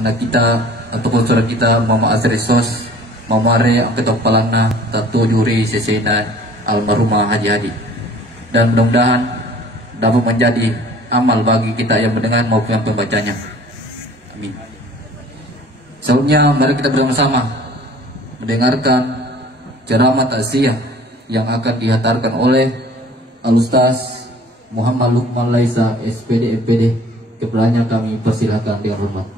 anak kita ataupun saudara kita Mama Azresos, Mama Re ang ketok palangna Tatu Juri Sesena almarhumah Haji Hadi. Dan mudah-mudahan dapat menjadi amal bagi kita yang mendengar maupun yang pembacanya. Amin. Selanjutnya mari kita bersama-sama mendengarkan ceramah taziah yang akan dihantarkan oleh Al-Ustaz Muhammad Lukman Laisa SPD MPD. Kepadanya kami persilakan dengan hormat.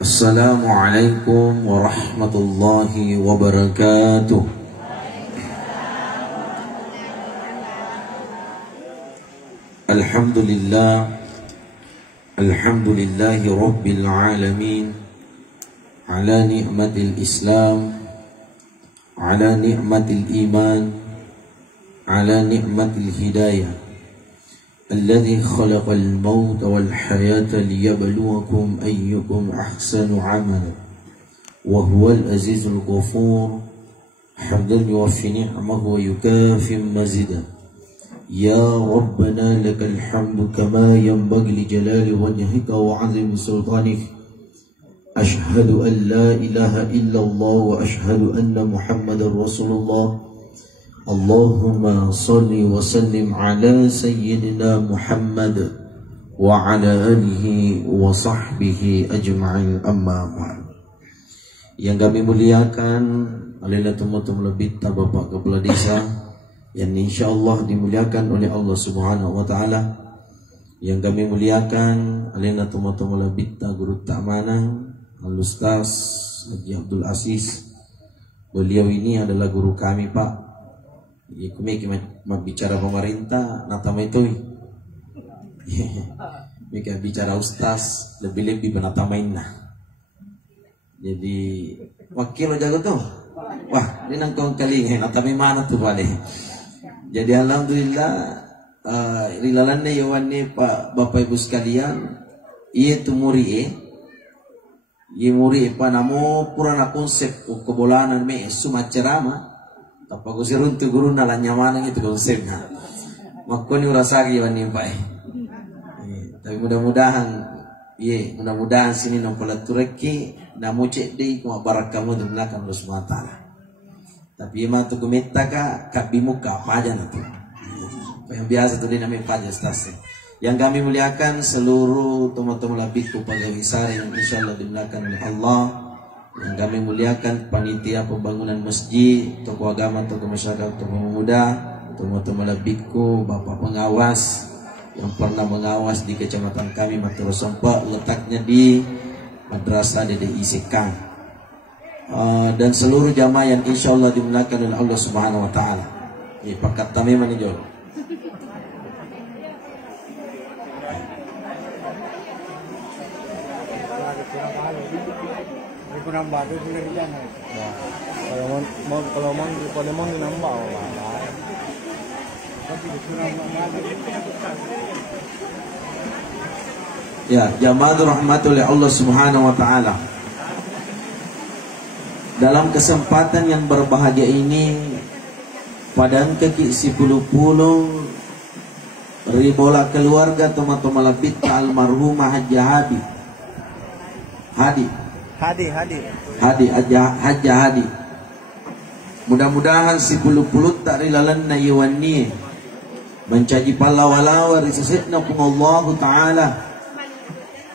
Assalamualaikum warahmatullahi wabarakatuh. Alhamdulillah, alhamdulillahi rabbil alamin, ala ni'matil Islam, ala ni'matil iman, ala ni'matil hidayah, alladhi khalaqal mauta wal hayata liyabluwakum ayyukum ahsanu amala, wa huwal azizul ghafur, hamdan yuwaffi ni'amahu wa yukafi mazidah. Ya Rabbana lakal hamdu kama yanbaghi li jalali wajhika wa 'azimi sultanik. Ashhadu an la ilaha illallah wa ashhadu anna Muhammadar Rasulullah. Allahumma salli wa sallim ala sayyidina Muhammad wa ala alihi wa sahbihi ajma'in, amma ba'd. Yang kami muliakan adalah teman-teman lebih Bapak Kepala Desa yang insyaallah dimuliakan oleh Allah Subhanahu wa taala. Yang kami muliakan adalah teman-teman lebih guru ta'manah Al-Ustaz Haji Abdul Aziz. Beliau ini adalah guru kami, Pak. Ya, kami bicara pemerintah natama itu. Mika bicara ustaz lebih-lebih penatamainna. Jadi wakil jago tuh. Wah, ini nang kong kali natami mana tuh Pak. Jadi alhamdulillah rilalannya yawannya Pak Bapak Ibu sekalian, iya tu muri iya muri pa namo purana konsep kebolanan me suma cerama apa ko sirun tu guru nala nyaman itu konsepnya. Makoni urasagi yawannya Pak. Tapi mudah-mudahan mudah-mudahan sini nompola tureki namo cek dei ko barakamu di belakang Allah Subhanahu wa taala. Tapi emang tu kumita ka bimuka apa aja nanti. Yang biasa tu dinamai pajak stasi. Yang kami muliakan seluruh teman-teman labiku pegawai sari yang insyaallah dimuliakan oleh Allah. Yang kami muliakan panitia pembangunan masjid, tokoh agama, tokoh masyarakat, tokoh pemuda, teman-teman labiku, bapak pengawas yang pernah mengawas di kecamatan kami Matero Sompa, letaknya di Madrasah DDI Sekang. Dan seluruh jamaah yang insyaallah dimuliakan oleh Allah Subhanahu wa taala. Ini pakat tamim ni jo. Ya, jamaah rahmatul Allah Subhanahu wa taala. Dalam kesempatan yang berbahagia ini, pada kaki si puluh-puluh ribola keluarga teman-teman lebih almarhumah Haji Hadi. Mudah-mudahan si puluh-puluh tak rilalan na iwani mencaji palawalawa risasidna pun Allah Ta'ala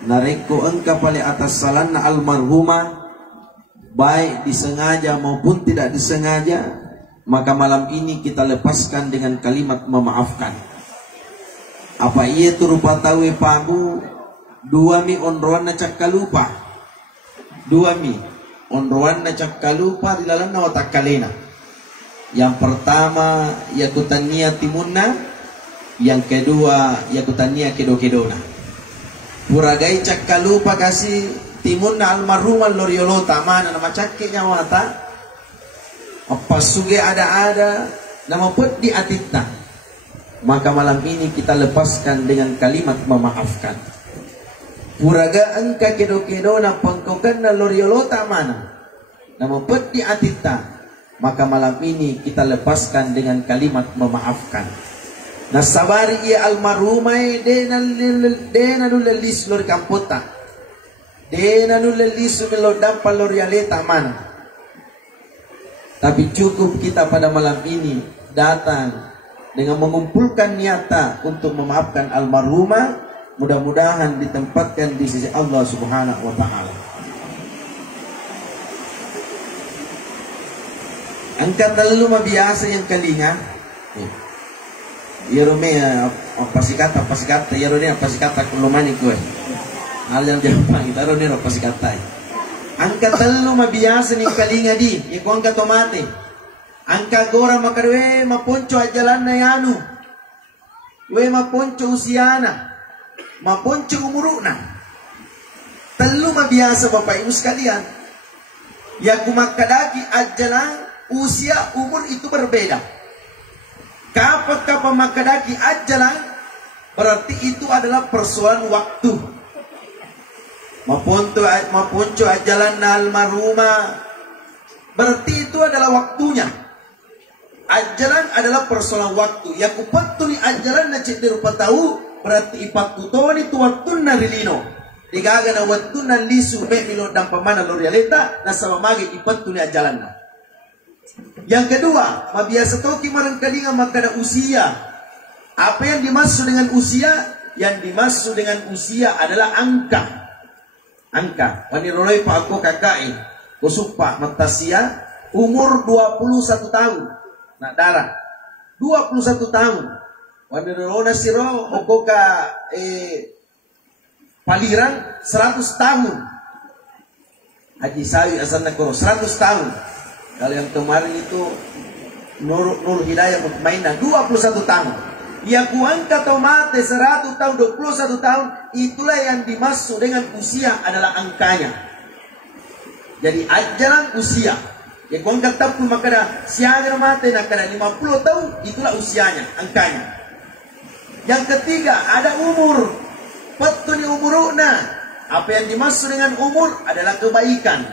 nareko engka pali atas salanna almarhumah, baik disengaja maupun tidak disengaja, maka malam ini kita lepaskan dengan kalimat memaafkan. Apa ia tu rupa tawe pagu dua mi onroan na cakkalupa, dua mi onroan na cakkalupa di dalam watak kalena. Yang pertama yakutania timunna, yang kedua yakutania kedo-kedona. Puragai cakkalupa kasih timun na almarhumah loriolo taman nama cakeknya mata apa suge ada nama put di atitna, maka malam ini kita lepaskan dengan kalimat memaafkan. Puraga engka kedo-kedo na pangkokan na loriolo taman nama put di atitna, maka malam ini kita lepaskan dengan kalimat memaafkan. Nasabari ia almarhumai denanul lelis lor kampota, denanul lelis melor dampal lor yaleta mana. Tapi cukup kita pada malam ini datang dengan mengumpulkan niata untuk memaafkan almarhumah, mudah-mudahan ditempatkan di sisi Allah Subhanahu wa taala. Angkat lalu biasa yang kalinya. Yerome apa sih kata yerone apa sih kata kulumani gue. Hal yang Jepang kita rone apa sih kata. Angkat lalu biasa nih kalinya di, iko angkat tomate. Angka gora makarwe maponco ajalan na yanu. We maponco usiana. Maponco umuruna. Telu biasa Bapak Ibu sekalian. Ya kumakadaki ajalan usia umur itu berbeda. Kapan makadaki ajalan berarti itu adalah persoalan waktu. Maponco ajalan na almarhumah berarti itu adalah waktunya. Ajalan adalah persoalan waktu. Ya kupatuni ajalan na cek derupa tahu berarti ipatutoni tu waktun na rilino. Digaga na waktun na lisu be milo dan pamana lorialeta na sama magi ipatuni ajalan na. Yang kedua, mabiasa toki marangkalinga makana usia. Apa yang dimaksud dengan usia? Yang dimaksud dengan usia adalah angka. Angka. Waniroloi pa ako kakai. Kusupa matasia umur 21 tahun. Nah darah 21 tahun. Wanirolona siro okoka paliran 100 tahun. Haji Sawi asal nakoro 100 tahun. Kalau yang kemarin itu Nur Hidayah Mutmainah 21 tahun. Ya kuangka tomate 100 tahun 21 tahun. Itulah yang dimaksud dengan usia adalah angkanya. Jadi ajaran usia. Ya kuangka tapu makana siaga mate nakana 50 tahun. Itulah usianya, angkanya. Yang ketiga ada umur. Petuni umuruna. Apa yang dimaksud dengan umur adalah kebaikan.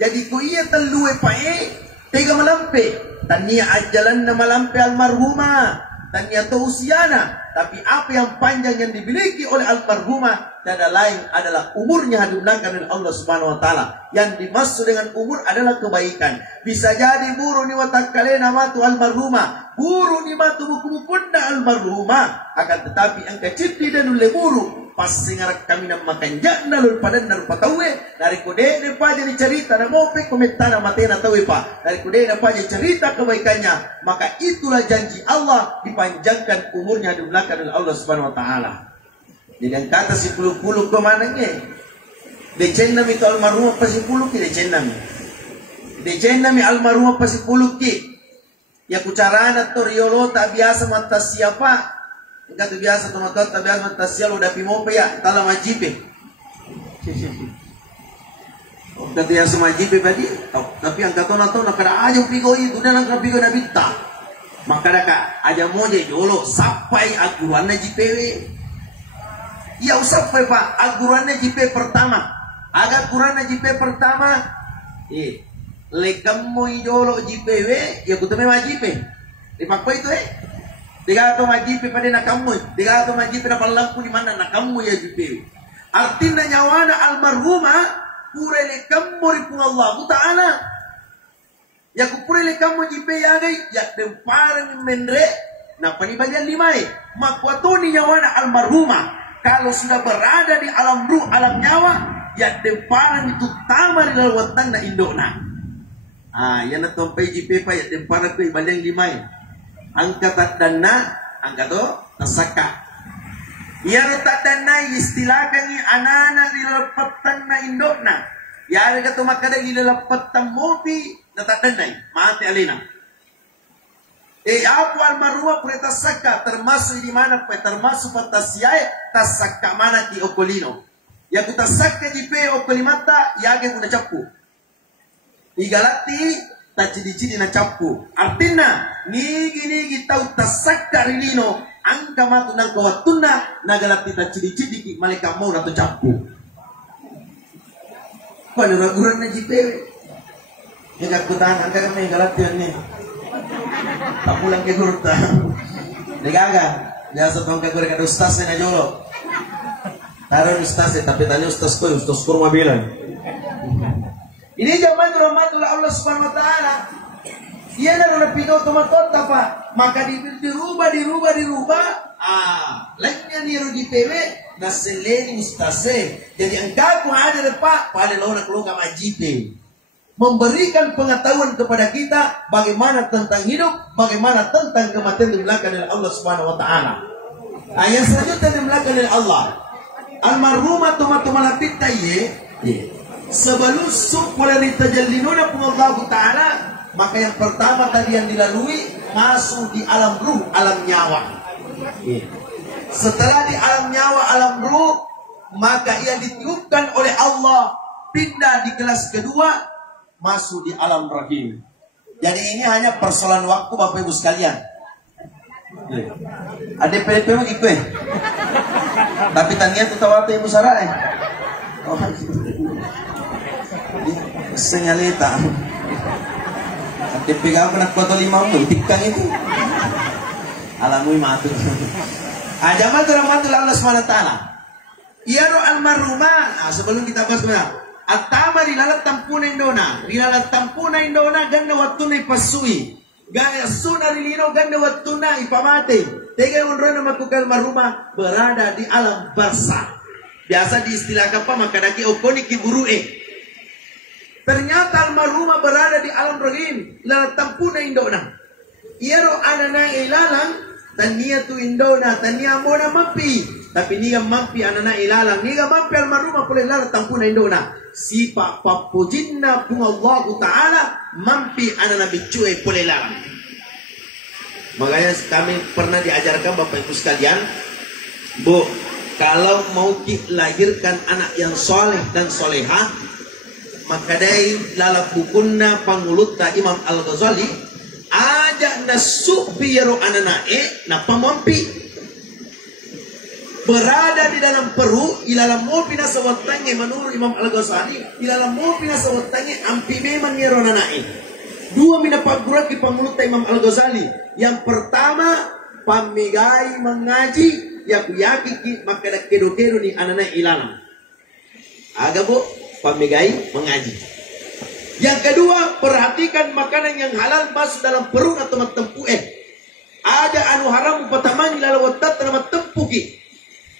Jadi ku iya telue pae tega malampe tania ajalan na malampe almarhumah tania to usiana. Tapi apa yang panjang yang dimiliki oleh almarhumah tiada lain adalah umurnya hadunangkan oleh Allah Subhanahu wa taala. Yang dimaksud dengan umur adalah kebaikan. Bisa jadi buru ni watakalena matu almarhumah, buru ni matu buku-bukunda almarhumah, akan tetapi angka cipti dan ule buru pas singarak kami nak makan jakna lul padan na rupatawe dari kude ne paja ni cerita na mope komentana matena tawe pa dari kude ne paja cerita kebaikannya, maka itulah janji Allah dipanjangkan umurnya dimulakan oleh Allah Subhanahu wa taala. Jadi yang kata si puluh-puluh ke mananya decen nami to almarhum pa si puluh ki decen nami almarhum pa si puluh ki ya kucarana to riolo tak biasa mata siapa. Kata biasa tomatot biasa matasial udah pimompe ya tala majipe. Kata yang semajipe tadi, tapi ang katona to nakada aja pigo itu dan ang pigo na bitta. Maka daka aja moje jolo sampai aguran na jipewe. Ya sampai Pak aguran na jipe pertama. Aga aguran na jipe pertama. Lekam mo jolo jipewe ya kutame majipe. Dipak itu Digato majipe pada nakamu, digato majipe na palampu di mana nakamu ya jipe. Artinya nyawana almarhumah purele kamu ripun Allah Ta'ala. Ya kupurele kamu jipe ya gay ya demparang mendre na panibajan limai. Makwatoni nyawana almarhumah kalau sudah berada di alam ruh alam nyawa ya demparang itu tamar di lawatan na indona. Yan na tompai jipe pa ya demparang ko ibalang limai. Angkat dana, angkat to tasaka. Yaro tadana istilahkan ni anana dilepatan na indokna. Yaro kato makada dilepatan mopi na tadana mati alina. Aku almarhumah pre tasaka termasuk di mana pre termasuk patasiai tasaka mana ki okolino. Ya kutasaka di pe okolimata yage kuna capu. Igalati tacidi-cidi na capu. Artinya nigi tahu tasakka rilino angka matu nang kawatuna nagalati tacidi-cidi ki malika mau nato capu. Pada raguran na jipewe. Ini kutangan kami galatian nih. Tak pulang ke gurta. Negaga. Dia setong ke gurta ke ustaz na jolo. Taruh ustaz tapi tanya ustaz ko bilang. Ini zaman rahmatullah Allah Subhanahu wa taala. Ia na napigaw tumatonta pa. Maka dirubah. Lainnya niru di PW na seleni ustaz. Jadi engkau ada pak pada lona keluar majipe. Memberikan pengetahuan kepada kita bagaimana tentang hidup, bagaimana tentang kematian dimulakan oleh Allah Subhanahu wa taala. Ayat selanjutnya dimulakan oleh Allah. Almarhumah tumatuma lapita ye. Sebelum supaya ditajallinuna Allah taala, maka yang pertama tadi yang dilalui masuk di alam ruh, alam nyawa. Setelah di alam nyawa, alam ruh, maka ia ditiupkan oleh Allah, pindah di kelas kedua, masuk di alam rahim. Jadi ini hanya persoalan waktu Bapak Ibu sekalian. Ada PDP begitu tapi tanya tu tahu apa Ibu Sarah Oh, senyalita. Ada pegang nak foto 5 tikang itu. Alamui matu. Ajamat rahmatullah Allah SWT. Ia ro almarhumah. Sebelum kita bahas benar. Atama rilalat tampuna indona ganda wattuna ipasui gaya suna rilino ganda wattuna ipamate tega unrona makukal maruma berada di alam barzah. Biasa diistilahkan apa makadaki okoni kiburue. Ternyata almarhumah berada di alam rahim lalat tampuna indona iaro anana ilalang tania tu indona tania mona mampi tapi niga mampi anana ilalang niga mampi almarhumah boleh lalat tampuna indona si pak papujinna pun Allah Ta'ala mampi anak Nabi cuy boleh larang. Makanya kami pernah diajarkan Bapak Ibu sekalian, Bu, kalau mau lahirkan anak yang soleh dan solehah, maka dari lalap bukunna pangulutta Imam Al-Ghazali ajak nasuk biaro anak na pamampi berada di dalam perut, ilalam mo pinasawatangnya menurut Imam Al-Ghazali, ilalam mo pinasawatangnya ampi memang nyeronanain. Dua minapaggurat di pamulut Imam Al-Ghazali. Yang pertama, pamigai mengaji, yakuyaki maka ada kedo-kedo ni anak ilalam. Agak bu, pamigai mengaji. Yang kedua, perhatikan makanan yang halal masuk dalam perut atau tempu ada anu haram upataman lalawat tanah tempuki.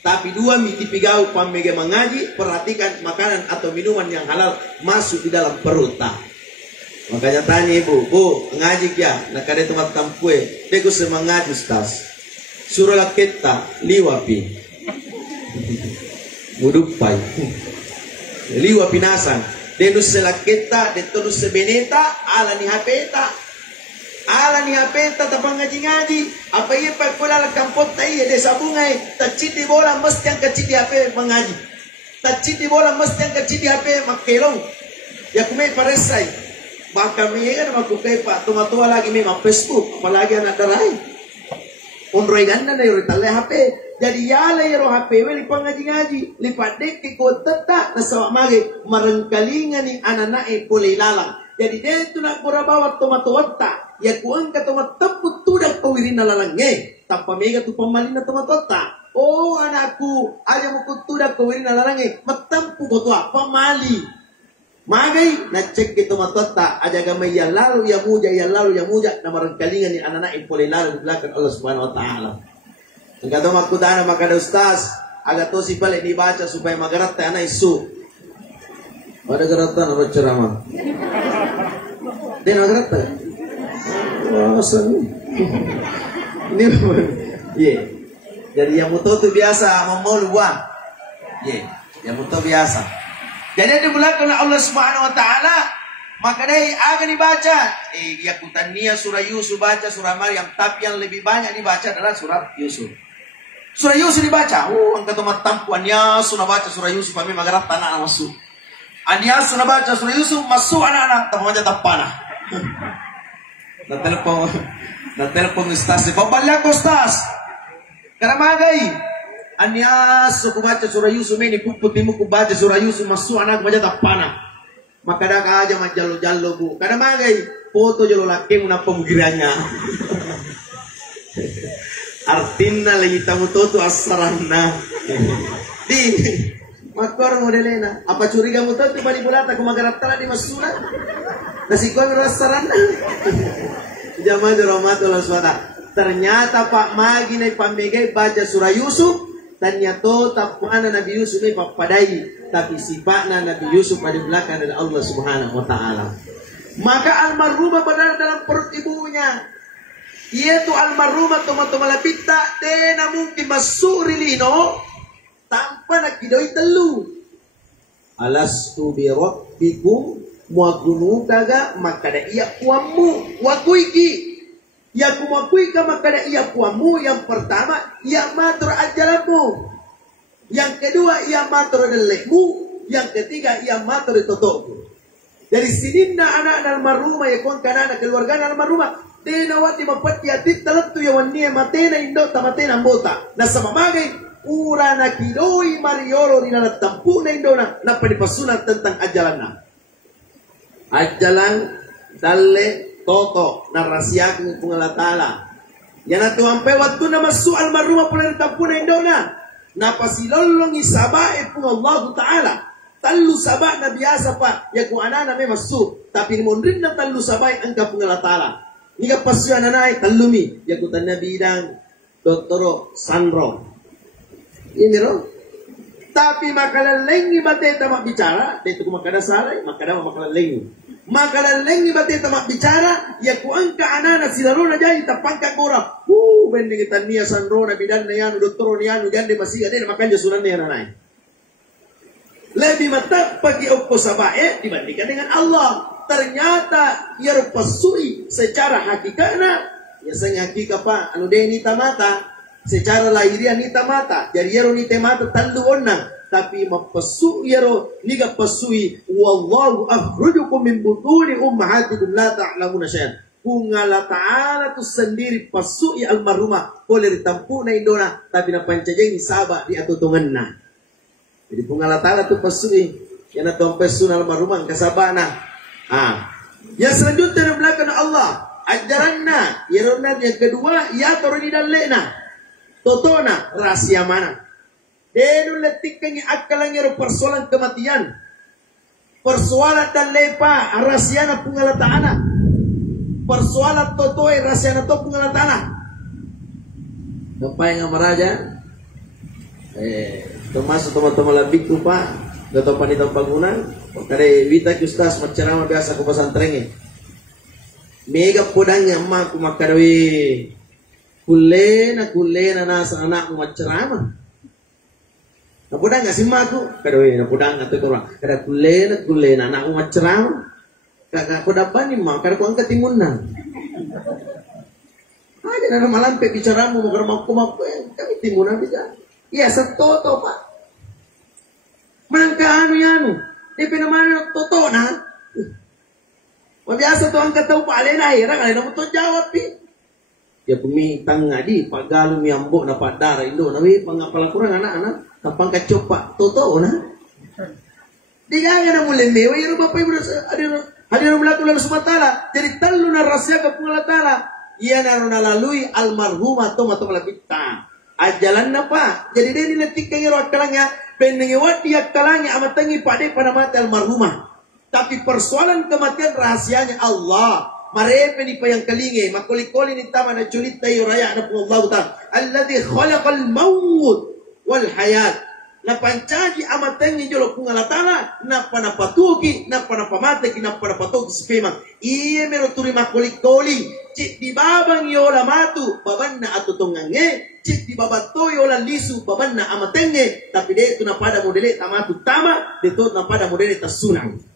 Tapi dua miti pigau pamega mengaji, perhatikan makanan atau minuman yang halal masuk di dalam perut. Makanya tanya ibu, bu mengaji ya, nak ada tempat tampue, degu semangaji ustaz. Surah kita liwapi, mudupai, liwapi nasan. Denus selaketa, detonus sebeneta, ala ni hapeta. Ala ni hapeta tapang ngaji-ngaji. Apa iya pa kula kampot tai desa bungai. Taciti bola mesti yang kecil di HP mengaji. Taciti bola mesti yang kecil di HP makelong. Ya kumai paresai. Baka miyan makukai pa tua lagi memang Facebook, apalagi anak darai. Unroy ganda na yuri tali HP. Jadi yala yaro HP we lipang ngaji-ngaji. Lipat dek ko tata na sawa mage marengkalingan ni ananae pulay lalang. Jadi dia itu nak kurabawat tomatowata. Ya kuang ka tomataput tudak pawirin na lalange. Tanpa mega tu pamalin na tomatowata. Oh anakku, aja mo kutudak pawirin na lalange. Matampu ko to pamali. Magay na check ke tomatowata. Aja gamay ya lalu ya muja na marengkalingan ni ananae pulay lalang belakang Allah Subhanahu wa taala. Engkau makudana makada ustaz. Agak to si pale dibaca supaya magarat ta anak isu. Ada geratan apa ceramah? Dia nak geratan? Wah, asal ini. Iya. Jadi yang muto tu biasa mau luar. Iya. Yang muto biasa. Jadi dimulakan oleh Allah Subhanahu Wa Taala. Maka dari akan dibaca. Ya kutania surah Yusuf baca surah Maryam. Tapi yang lebih banyak dibaca adalah surah Yusuf. Surah Yusuf dibaca. Oh, angkat tomat tampuannya surah baca surah Yusuf. Kami magarat tanah masuk. Anias na baca surah Yusuf masuk anak-anak tapos aja tapana. Na telepon ustaz, pabalik ko ustaz. Karena magay. Anias ko baca surah Yusuf ini puputi mo ko baca surah Yusuf masuk anak aja tapana. Makada ka aja majalo-jalo bu. Kada magai foto jalo laki muna pemugiranya. Artina lagi tamu toto asarana. Di makor modelena. Apa curiga mu toto bali bulata ko magaratala di masuna. Nasi ko asarana. Jamaah rahmatullah SWT. Ternyata Pak Magi na pamigay baca surah Yusuf. Ternyata tapuan Nabi Yusuf ay papadai, tapi sifat Nabi Yusuf pada belakang dari Allah Subhanahu wa taala. Maka almarhumah berada dalam perut ibunya. Ia tu almarhumah toma-toma lapita dena mungkin masuri lino tanpa nakidoi telu. Alastu bi rabbikum wa kunu kaga makada iya kuamu wa kuiki. Ya kumakui kama kada ia puamu. Yang pertama, ia matur ajaranmu. Yang kedua, ia matur delekmu. Yang ketiga, ia matur totokmu. Dari sini anak almarhumah ya kon kanana keluarga almarhumah. Dena wati mapati atit talap tu ya wania matena indo tamatena mbota. Na sama bagai ura na kidoi mariolo ni na tampu na indo na panipasunan tentang ajalan. Ajalan dalle toto narasiak ng pungalatala. Yan at tuwampe waktu na masu almarhumah pula nagtampo na indona. Napasilolong isaba pung Allah Ta'ala. Talu sabah na biasa pa. Ya kung anana may masu. Tapi mo rin na talu sabay ang kapungalatala. Ni kapasyo ananay talumi. Ya kutan na bidang Doktoro Sandro. Ini ro. Tapi makalaleng ni bate tamak bicara. Dito kung makadasalay. Makalaleng. Makalaleng ni bate tamak bicara. Ya kuang ka anana silaro na dyan. Tapangka kora. Bending itan niya Sandro na bidan na yan. Doktoro na yan. Diyan di masiga. Di na makanya sunan na yan anay. Lebih mata pagi opo sa bae dibandingkan dengan Allah. Ternyata ia pasui secara hakikatnya. Ya sanya hakika pa anu de ni tamata secara lahiriah ni tamata. Jadi yero ni tamata tandu onna tapi mapasu yero niga pasui wallahu akhrajakum min butuni ummahatikum la ta'lamuna syai'an. Kung Allah Ta'ala tu sendiri pasui almarhumah boleh ditampu na indona tapi na pancajeng isaba di atutungan na. Jadi kung Allah Ta'ala tu pasui yan na tuang pesun almarhumah kasabana. Yang selanjutnya di belakang Allah ajaranna yerona yang kedua ya toroni dalena totona rahasia mana denu letikkan akalang yero persoalan kematian persoalan dalepa rahasiana pungalatana persoalan totoe rahasiana to pungalatana apa yang amaraja termasuk teman-teman labik lupa datang panitia bangunan kare wita ustaz menceramah biasa ke pesantren mega podanya emak makadawi kulena nasa anak menceramah na podang si emak kadawi na podang atau orang kada kulena anak menceramah kakak ko dapat ni mak kada ko angkat timunan aja na malampe bicara mo magarmak ko kami timunan bicara iya satoto pak menangka anu tapi namanya toto na biasa tu angkat tahu pak alena ya kan alena betul jawab pi ya pemitang ngadi pagalu miambo na padara indo nawi pangapala kurang anak-anak tapang kacopa toto na digaya na mulai mewa ya bapak ibu hadir melaku lalu sumatala jadi talu na rahasia ke pungalatala ia na lalui almarhumah tomato malapita ajalan na pa jadi dia niletik kaya akalanya penengewat dia akalanya amatangi pade pada mati almarhumah. Tapi persoalan kematian rahasianya Allah. Marepe ni payang kalinge. Makuli-kuli ni tama na culit tayo raya na po Allah ta'ala. Alladhi khalaqal maut wal hayat. Na pancaji amatangi jolo kung alatala. Na panapatuki. Na panapamate. Na panapatuki si Pema. Iye mero turi makuli-kuli. Cik di babang yola matu. Baban na atutungange. Cik di babato yola lisu. Baban na amatenge. Tapi dia itu na pada modele tamatu tama. Dia itu na pada modele tasunang.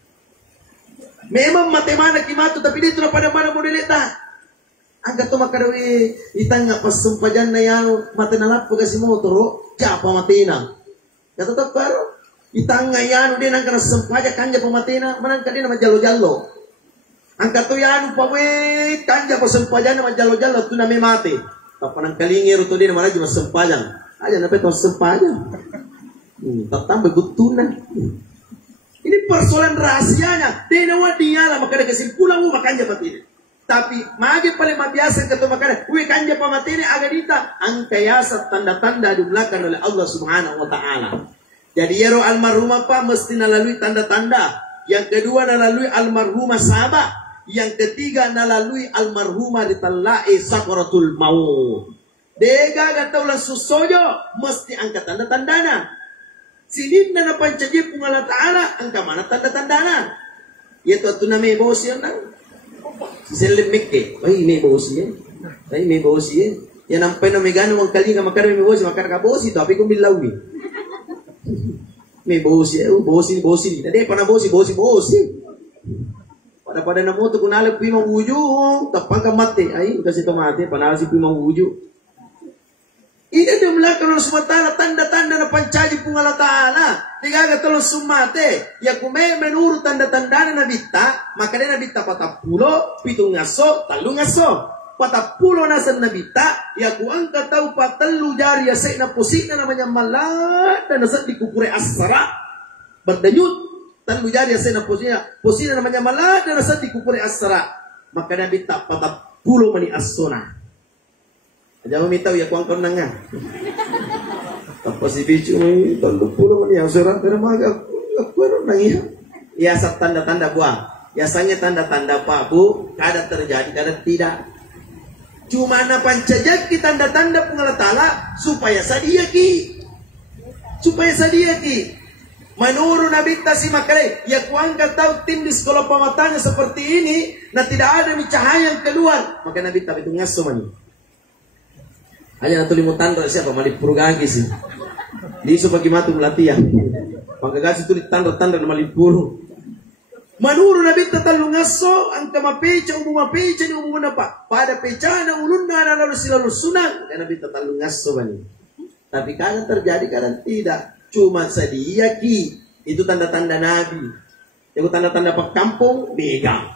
Memang matemana kimatu tapi dia tu pada mana modeleta. Angkat tu makadawi itanga pas sempajan na yano matenalap pagasi motor japa matena. Ya tetap baru itanga yano dia nang kana sempaja kanja pamatena manangka dia nama jalo-jalo. Angkat tu yano pawe kanja pa sempajan nama jalo-jalo tu na memate. Tapanang kalingir tu dia nama lagi mas sempajan. Aja na peto sempajan. Tatambay butuna. Ini persoalan rahasianya. Denawa diala maka ada kesimpulan makanya batini. Tapi magi paling biasa kata makanya kanja pamatini agadita angkayasa tanda-tanda dimulakan oleh Allah Subhanahu wa taala. Jadi yero almarhumah pa mesti nalalui tanda-tanda. Yang kedua nalalui almarhumah sahabat. Yang ketiga nalalui almarhumah ditallai sakaratul maut. Dega gatau langsung sojo mesti angkat tanda-tandana. Sinin na pancaji pung Allah Ta'ala angka mana tanda-tandana. Yaitu atu na may bawsi yan na. Siselimik eh. Ay may bawsi yan. Ay may bawsi yan. Yan ang penomegano ang kalinga makara may bawsi makara ka bawsi. Tapi kung bilaw eh. May bawsi eh. Bawsi. Hindi pa na bawsi. Pada na mo ito kung nalag pimang ujo. Tapang ka mati. Ay kasi tomate. Panala si pimang ujo. Ini dimulakan oleh SWT tanda-tanda na pancaji pung Allah Ta'ala. Digagat oleh sumate. Ya kume menurut tanda-tanda na nabita. Maka na nabita 40, 7 ngaso, 3 ngaso. 40 nasa nabita. Ya ku angka tau 3 jari ya na pusi na namanya malat. Dan nasa dikukure asara. Berdanyut. 3 jari ya na pusi na namanya malat. Dan nasa dikukure asara. Maka nabita 40 mani asona. Jangan minta ya kuang konang nga. Tapos si bicho may tandang man yang surat pero aku nang iya. Ya sa tanda-tanda buang. Biasanya tanda-tanda pa bu, kada terjadi, kada tidak. Cuma na pancajak ki tanda-tanda Allah Ta'ala supaya sadia ki. Menurut Nabi Tasi Makale, ya kuang tahu tim di sekolah pamatanya seperti ini, nah tidak ada cahaya yang keluar, maka Nabi Tabi itu ngaso mani. Hanya nanti limutan siapa mali purugagi sih. Di isu bagi matu latihan. Pagkagasi itu ditanda-tanda na malipuro. Manuru Nabi tatalu ngaso angka mapecha umu ni umu na pa. Pada pecha na ulun na lalu silalu sunang. Dan Nabi tatalu ngaso bani. Tapi kadang terjadi kadang tidak. Cuma sadia ki. Itu tanda-tanda Nabi. Yang tanda-tanda pak kampung begang.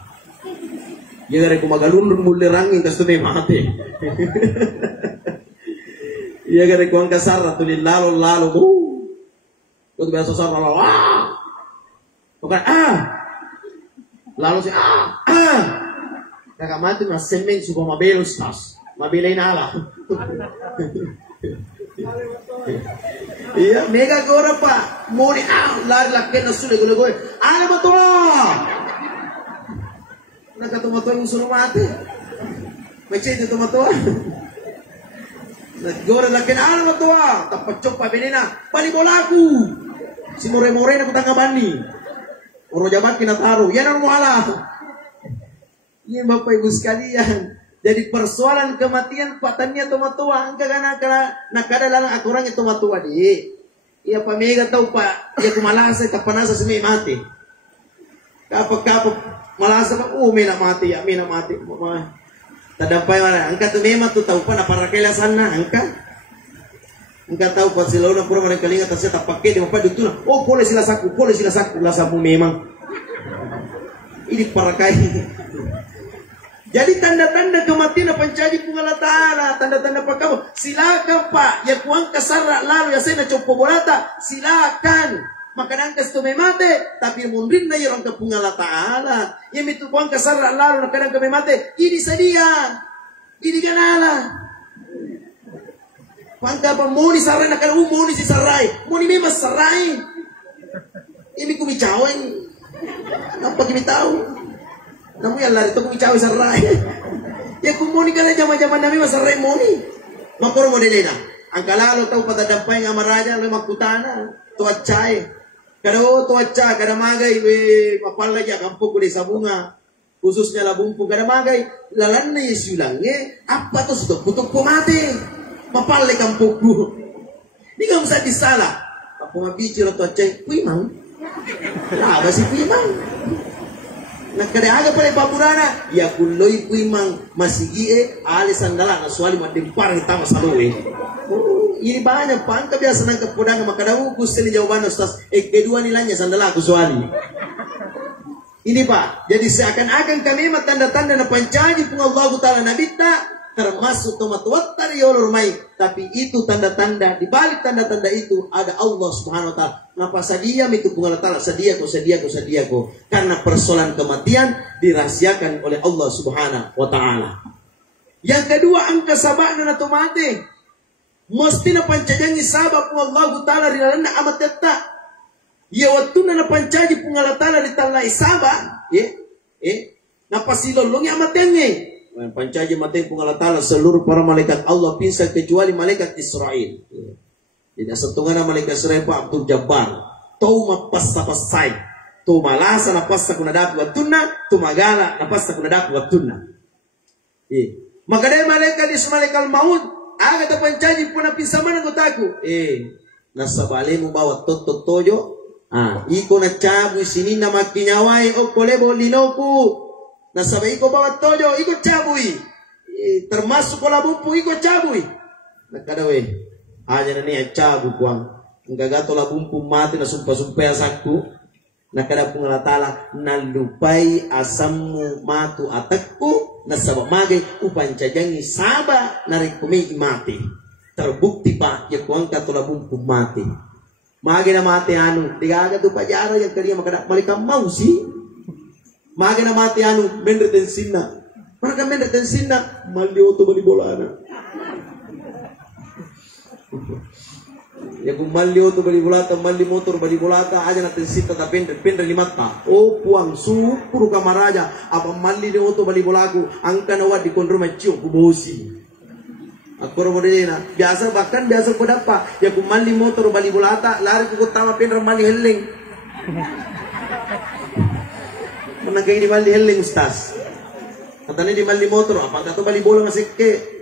Ya gara kumagalundun mulirangin kastume mati. Iya gara kuang kasar tulil lalu. Kau tu biasa sar lalu. Bukan lalu si kakak mati mas semen suka mabelus tas. Mabelay na ala. Iya mega gora pa. Moni lari laki na sulit gula-gula. Alam mo to. Nagkatumato yung sulo mati. May chay dito tumato. Nagora laki na alam mo to. Tapachok pa binina. Palibolaku. Si more-more na kutang kabani. Uro jabat kinataro. Yan ang muhala. Yan Bapak Ibu sekalian. Jadi persoalan kematian patannya tumatua. Angka nakadalang akurang itu matua di. Iya pamega tau pa. Iya kumalasa kapanasa sa may mati. Kapag malasa pa. Mina mati ya. Mina mati. Tadampay mana. Angka tumema tu tau pa na para kailasan na. Angka tau pa sila na pura mereka kalinga tasya tapake. Di mapa dito na. Oh boleh sila saku. Lasa mo memang. Ini para kaya. Jadi tanda-tanda kematian pancaji pung Allah Ta'ala. Tanda-tanda pak kamu. Silakan pak. Ya kuang kasara lalu ya saya na copo bolata. Silakan. Maka nangkas tu memate. Tapi mundrin na yung pung Allah Ta'ala. Ya mitu kuang kasara lalu na kadang memate. Ini sedia. Ini kanala. Pangka pa muni saray na kadang muni si saray. Muni memang saray. Ini kumicawin. Apa kimi tahu? Namun yang lari itu kumicawi sarai. Ya kumuni kala zaman-zaman Nabi masarai muni. Makoro modelena. Angka lalu tahu pada dampai ngamaraja le makutana. Tua cai. Kada tua cai kada magai we mapala ya kampung di sabunga. Khususnya Labumpung kada magai lalanna yesulange apa tuh sudah putuk pomate. Mapala kampungku. Ini enggak usah disalah. Apa mabici lo tua cai kuimang. Lah basi kuimang. Nah kada pala baburana ya kuloy puimang masigi ali sandala na suali madempar kita masaluwe. Ini banyak pangka biasa nang kapudang makadawu kusili jawaban ustaz kedua nilainya sandala aku suali. Ini Pak, jadi seakan-akan kami tanda-tanda na pancaji pung Allah Ta'ala nabita termasuk tomat wattari yolor mai, tapi itu tanda-tanda, di balik tanda-tanda itu ada Allah Subhanahu wa taala. Ngapa sadiam itu pungal taala sedia ko, karena persoalan kematian dirahasiakan oleh Allah Subhanahu wa taala. Yang kedua, angka sabana na tomate mesti na pancajangi sabab Allah taala rinalana amat yatta. Ya waktu na pancaji pungal taala di talai sabah, napasilolongi amat yange. Pancaji mateng pungal taala seluruh para malaikat Allah pisah kecuali malaikat Israel. Jadi setengah malaikat Israel Pak Abdul Jabbar. Tau mapasa-pasai. Tu malasa napasa kuna dapat watuna, tu magala napasa kuna dapat watuna. Maka dari malaikat di malaikat maut, aga ta pancaji puna pisah mana kotaku. Nasabale mo bawa toto tojo. Iko na chabu sini na makinyawai o kolebo linoku. Nasabay iko bawa tojo, iko cabui. Termasuk kola bumpu, iko cabui. Nakadawe, aja na niya cabu kuang. Ang gagato la bumpu mati na sumpa-sumpaya sakku. Nakada pong alatala, nalupay asammu matu atakku. Nasabak magay upancajangi saba na rin kumay mati. Terbukti pa, ya kuang katola bumpu mati. Magay na mati anu, digaga do pa jara yang kaliya makada malikam mau sih. Magay na mati anu, menreten sinna. Maka menreten sinna, mali oto bali bolana. Ya kung mali oto bali bolata, mali motor bali bolata, aja natin sinta ta pendre limata. O puang supuru kamaraja, apa mali de oto bali bolaku, ang kanawa di kondroma cium kubosi. Aku rodena, biasa bahkan biasa ko dapa, ya kung mali motor bali bolata, lari ko tama pendre mali helling. Menang kayak di mali helling Ustaz. Katanya di mali motor, apa kata bali bola ngasike.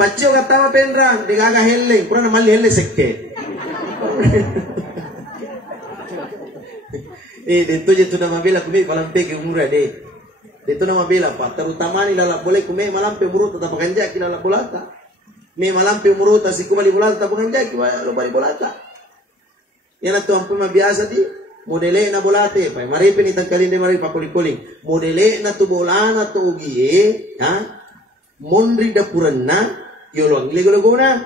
Pacio kata pendra, di gaga helling, kurang mali helling sekke. Dito jito na mabila kumi palampe ke murah deh. Dito na mabila pak, terutama ni lalap boleh kumi malampe murut tetap kanja kila lalap bolata. Me malampe murut si kumali bolata tetap kanja kila lo bali bolata. Yan tu ampun biasa di. Modele na bolate, pa maripin itang kalinde mari pa kuling-kuling. Modele na tu bolana tu ugie, mondri da puranna, yolong lego na.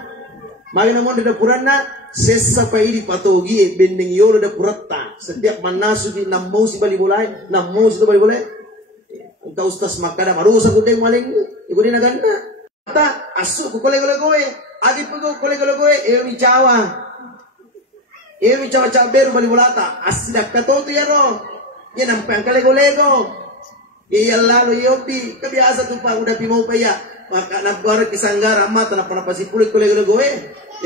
Magi na mondri da puranna, sesa pa idi pato ugie bending yolo da puratta. Setiap manasu di nammo si bali bolai, nammo si bali bolai. Engkau ustaz makada marusa kudeng maling, iku di naganda. Ta asu ku kolego-lego agi pugo kolego-lego mi Jawa. Ewi cawa-cawa beru bali bolata, asidak katoto ya ro. Ya nampai kalego-lego. Iya lalu yopi, kebiasa tuh pak udah pimau pa ya. Maka nagwara kisanggara mata na panapasi pulik kolego-lego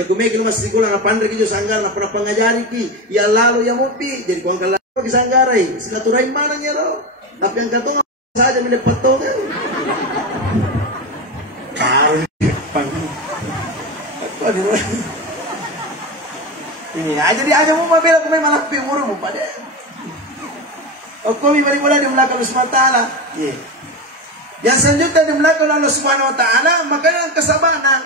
Ya kumeki lu masih gula na pandre ki jo sanggara na panapangajari ki. Ya lalu ya mopi, jadi kuang kala kisanggara silaturai mana nya ro. Tapi yang katong saja mendapat kan. Kau ini aja dia aja mau bela kumai malah pimuru mau pada. Kami beri bola di belakang Allah Subhanahu Wa Taala. Yang selanjutnya di belakang Allah Subhanahu Wa Taala makanya kesabaran.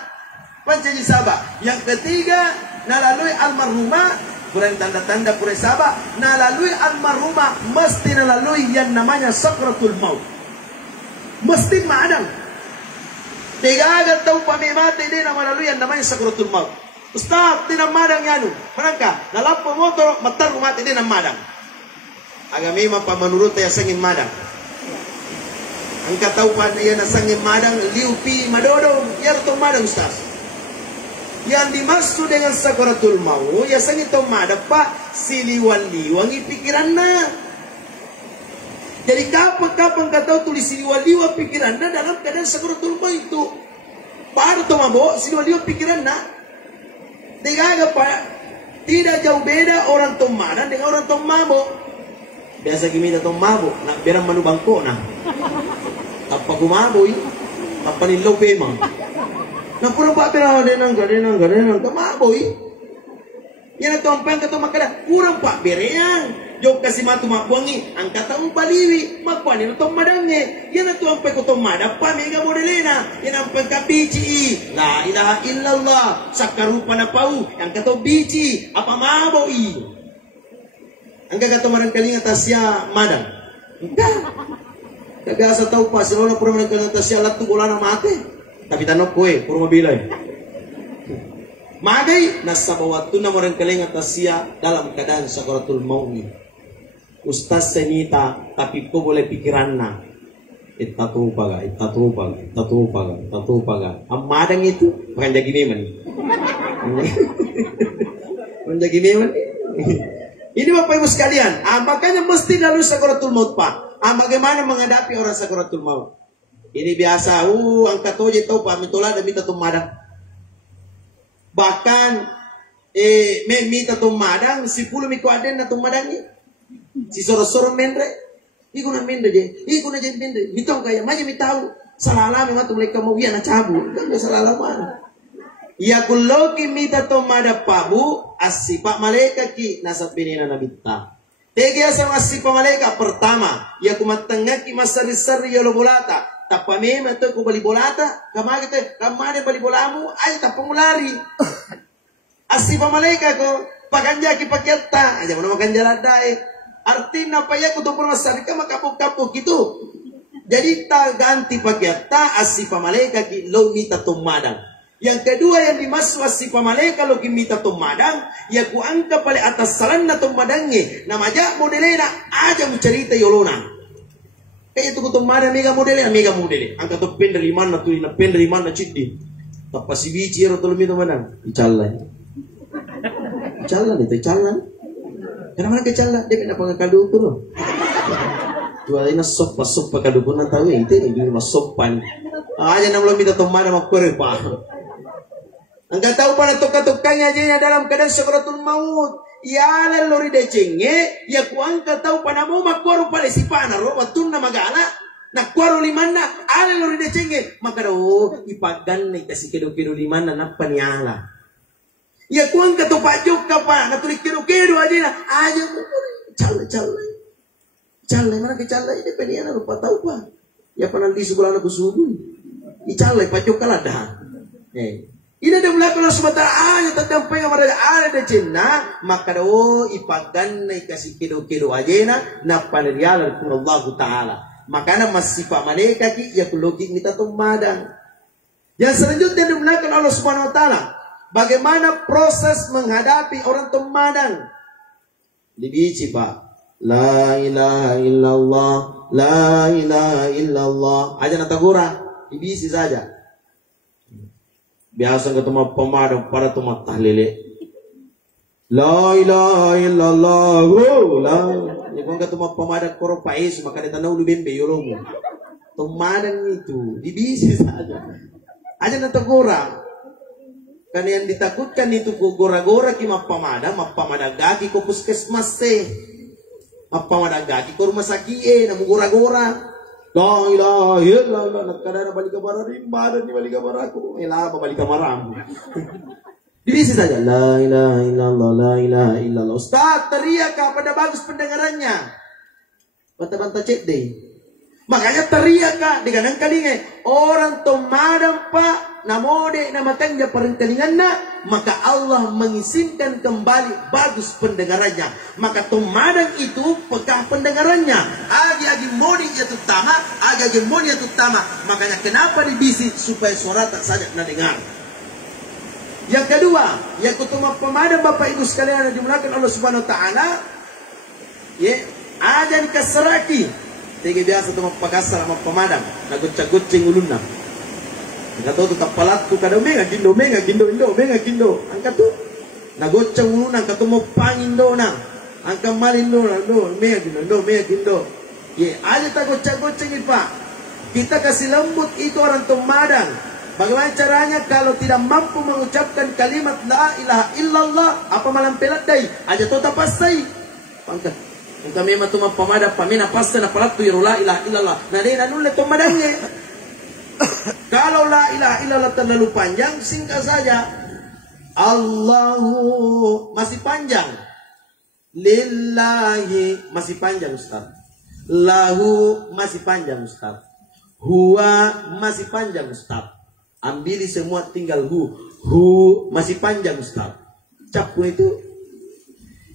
Pancaji sabah. Yang ketiga nalalui almarhumah kurang tanda-tanda kurang sabah. Nalalui almarhumah mesti nalalui yang namanya sakratul maut. Mesti madang. Tiga agak tahu pamimate dia nalalui yang namanya sakratul maut. Ustaz, tinang madang yanu. Manangka, nalapo motor, matar rumati din ang madang. Agamima pa manurut ya sangin madang. Ang kataupan niya na sangin madang, liupi, madodo, yan itong madang, Ustaz. Yang dimaksud dengan sakaratul maut, ya sangin itong madang pa, siliwan-liwang ipikiran na. Jadi kapan-kapan katau tulis siliwan-liwang pikiran na dalam keadaan sakaratul maut itu. Paano tumabo, siliwan-liwang pikiran na. Tidak jauh beda orang tomadan dengan orang tomabo. Biasa kita tomabo, nak berang manu bangko na. Apa kumabo apa nilaw pemang. Na pura pa berang denang tomabo Yan ito ang pangkato makada kurang pa berang. Jok kasi matumakwangi ang katang paliwi magpani na tomadangnya. Yan ito ang pagkutomada pa mega modelena. Yan ang pagkabici. La ilaha illallah sakarupa na pau ang kato bici apa mabo ang kagato marang kalinga tasya madang. Kagasa tau pa sila pura marang kalinga tasya latu bola na mate. Tapi tanok kue, purma bilay. Magay, nasa bawat na orang kalinga tasya dalam keadaan sakaratul maut. Ustaz senita, tapi ko boleh pikiran na. Itatupaga. Ang madang itu, bukan jadi memen. Bukan jadi memen. Ini Bapak Ibu sekalian, makanya mesti lalu sakaratul maut Pak. Bagaimana menghadapi orang sakaratul maut? Ini biasa, angkat oje tau Pak, mitola dan minta tumadang. Bahkan, minta tumadang, si puluh miko aden na tumadangnya. Si soro-soro mendre, iku na mendre je, mitong kaya, maja mitau, salalami matu mereka mau iya na cabu, kan salalama. Ya kuloki mita tomada pabu, asipa maleka ki nasat binina nabita. Tegi asam asipa maleka pertama, ya kumatangaki masari-sari yolo bolata. Tapamema to ko bali bolata, kamagi te, kamade bali bolamu, ay tapamulari. Asipa maleka ko, paganja ki pakyata, aja mo na maganja ladai. Artinya apa ya kutu permasari ka makapuk-kapuk gitu. Jadi ta ganti pakyata asipa maleka ki lo mita tumadang. Yang kedua yang dimaksud asipa maleka lo ki mita tumadang, ya ku angka pale atas salan na tumadangnya. Namaja modelena aja mencerita yolona. Kayak itu kutu madang mega modele. Angka to pender limana tu ina pender limana citi. Tapasi bici ero to mito manang. Icalan itu icalan. Kenapa kecala? Dia kena pangkadu tu loh. Tuh ini sopa kadu pun nak tahu itu ini mas sopan. Aja nam lo minta tomada mak kore pa. Angkat tahu pada tukang-tukangnya aja dalam keadaan sakaratul maut. Ya lalu ri decenge, ya ku angkat tahu pada mau mak kore pada si pana ro watun na magala. Nak kore limana, ala lalu ri decenge. Maka do ipagan ni kasih kedo-kedo limana nak paniala. Ya kuang kato pajok kapa natulik kero-kero aja na aja mo cale mana ke cale ini peniana lupa tahu pa ya panandi sebulan aku subuh icale pajok kalada ini ada melakukan sementara aja tentang pengen mereka ada de cina maka do ipagan na kasih kedo-kedo aja na panerial kun Allah taala makana masih pak malaikat ki ya kulogi minta tumadang yang selanjutnya dimulakan Allah Subhanahu wa taala. Bagaimana proses menghadapi orang tumadang? Dibici Pak. La ilaha illallah. La ilaha illallah. Aja natagura. Dibici saja. Biasa ketemu pemadang para tumat tahlile. La ilaha illallah. La. Ini kung ketemu pemadang koro pais maka ditanau lu bembe yoromu. Tumadang itu dibici saja. Aja natagura. Karena yang ditakutkan itu gora-gora ki mapamada gagi ko puskesmas mapamada gagi ko rumah sakit namu gora-gora la ilaha illallah nakadana balik kamar rimba dan balik kamar aku balik kamar ambu diisi saja la ilaha illallah Ustaz teriak pada bagus pendengarannya banta-banta cek deh makanya teriak dengan kalinge orang tumadang Pak namode namatangnya perintahnya maka Allah mengizinkan kembali bagus pendengarannya maka tumadang itu pekah pendengarannya agi moni itu utama agi moni itu utama makanya kenapa dibisi supaya suara tak saja kena dengar. Yang kedua yang kutuma pemadam Bapak Ibu sekalian yang dimulakan Allah Subhanahu wa taala ya aja dikaseraki tiga biasa tuh pakasar sama pemadam nagucak-gucing ulunna. Angkat tu tetap palat tu kada menga gindo angkat tu nagocang ulu angkat tu mau pangin do na angkat malin do menga gindo ye aja tak gocang ni Pak kita kasih lembut itu orang tumadang bagaimana caranya kalau tidak mampu mengucapkan kalimat la ilaha illallah apa malam pelat dai aja tu tak pasai angkat kami memang tu pemadam pamina pasti na palat tu la ilaha illallah nah dia nulle tumadangnya. Kalau la ilaha illallah terlalu panjang, singkat saja. Allahu masih panjang. Lillahi masih panjang Ustaz. Lahu masih panjang Ustaz. Huwa masih panjang Ustaz. Ambil semua tinggal hu. Hu masih panjang Ustaz. Capu itu.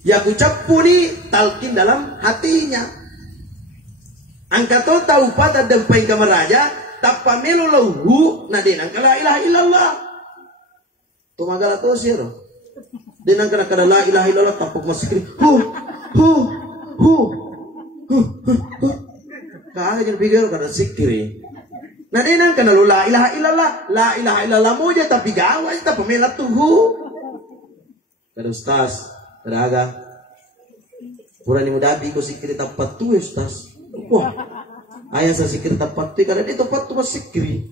Ya aku capu ni talqin dalam hatinya. Angkat tahu pada dan paling kamar raja. tappa melo lahu na denang kala ilaha illallah. Tumagala to siro. Denang kada la ilaha illallah tapok masikri. Kaya jangan pikir kada sikri. Na denang kana la ilaha illallah moja tapi gawa tappa mela tuhu. Kada ustaz, kada aga. Pura ni mudabi ko sikri tapat tu ustaz. Wah. Ayah sa sikri tapat tu kada di tapat tu masikri.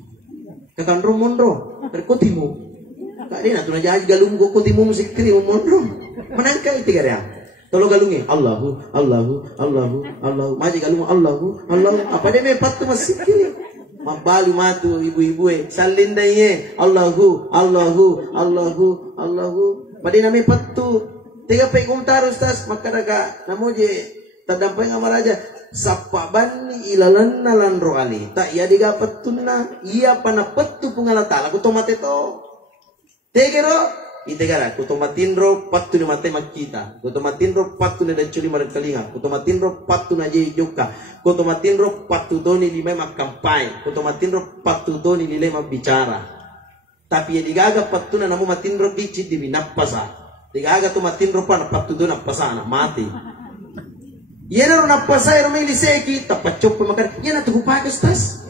Kakan romondro, kada ko timu. Kada na tu na jaji galung ko timu masikri romondro. Manangka iti kada. Tolo galungi Allahu. Maji galung Allahu. Apa dia me pat tu masikri. Mabalu matu ibu-ibu salinda ye Allahu. Padi nami patu tiga pe kumtar ustaz makadaga namoje tadampai ngamaraja sapa bani ilalan nalan roali tak iya diga patuna iya pana patu pungala tala kutomate to tegero itegara kutomatinro patu ni mate makita kutomatinro patu ni daculi markalinga kutomatinro patu na je joka kutomatinro patu doni lima makampai kutomatinro patu doni lima bicara. Tapi ya digaga patuna namu matinro bici di napasa. Digaga tu matinro pa napatudo napasa na mati. Yena ro napasa ro may liseki tapachop pa makar. Yena tu hupagas tas.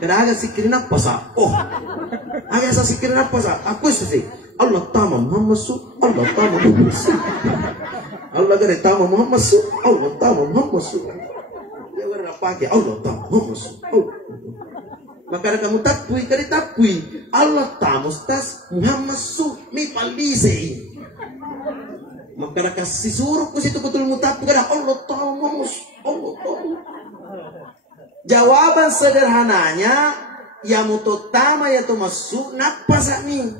Kadaga sikiri napasa. Oh. Aga sa sikiri napasa. Aku sisi. Allah tama Muhammad su. Allah tama Muhammad su. Allah gare tama Muhammad su. Allah tama Muhammad su. Ya gare napake Allah tama Muhammad su. Maka kamu tapui kali tapui Allah tamustas Muhammad su mi palise. Maka kasih suruh ku situ betul mutapu kada Allah tamus Allah tamus. Jawaban sederhananya ya mutotama ya to masu napa sami.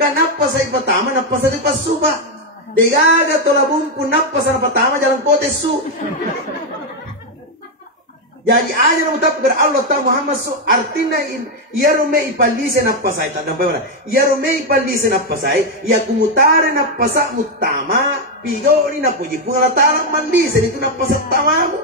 Kenapa saya pertama napa saya pasuba. Degaga to labumpu napa sana pertama jalan kote su. Jadi aja na mutap kepada Allah ta Muhammad su artinya yarume ipalise na pasai tanda apa yarume ipalise na pasai ya kumutare na pasa mutama pigori na puji pungala tala mandise itu na pasa tamamu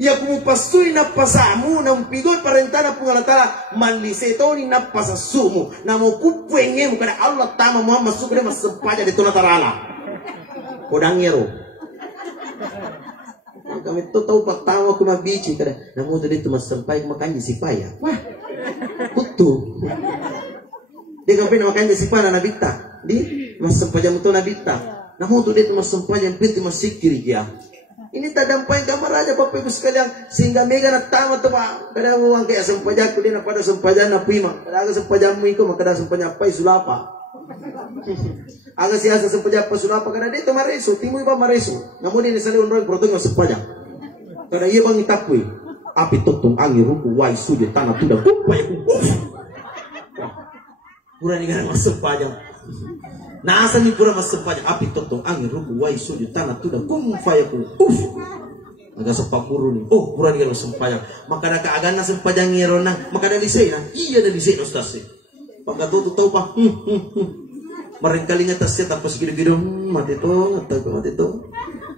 ya kumupasui na pasamu na mpigori parentana pungala tala mandise to ni na pasa sumu na mokupwenge kepada Allah ta Muhammad su kena masempaja di tuna tarala kodang yero. Kami tu tahu pertama aku mabici kada namun tadi tu mas sampai makan di sipaya wah kutu dia ngapain makan di sipaya nabita di mas sampai jam tu nabita namun tu dia tu mas sampai jam piti mas sikiri dia ini tak dampai kamar aja bapak ibu sekalian sehingga mega nak tamat tu pak kada uang kayak sampai jaku dia nak pada sampai jam napima kada agak sampai jam iko maka sampai nyapai sulapa. Agak siasa sempaja pasulapa karena dia mareso timu iba mareso namun ini sali unroi protong sempaja karena ia bang itakui api totong angin ruku wai suje tanah tuda kupai pura ni gara mas sempaja na asal ni pura mas sempaja api totong angin ruku wai suje tanah tuda kumpai ku agak sepakuru ni oh pura ni gara sempaja maka ada keagana sempaja ngirona maka ada lisena iya ada lisena ustaz pagkato tu tahu pa merengkali ngatas siya tapos gido-gido mati to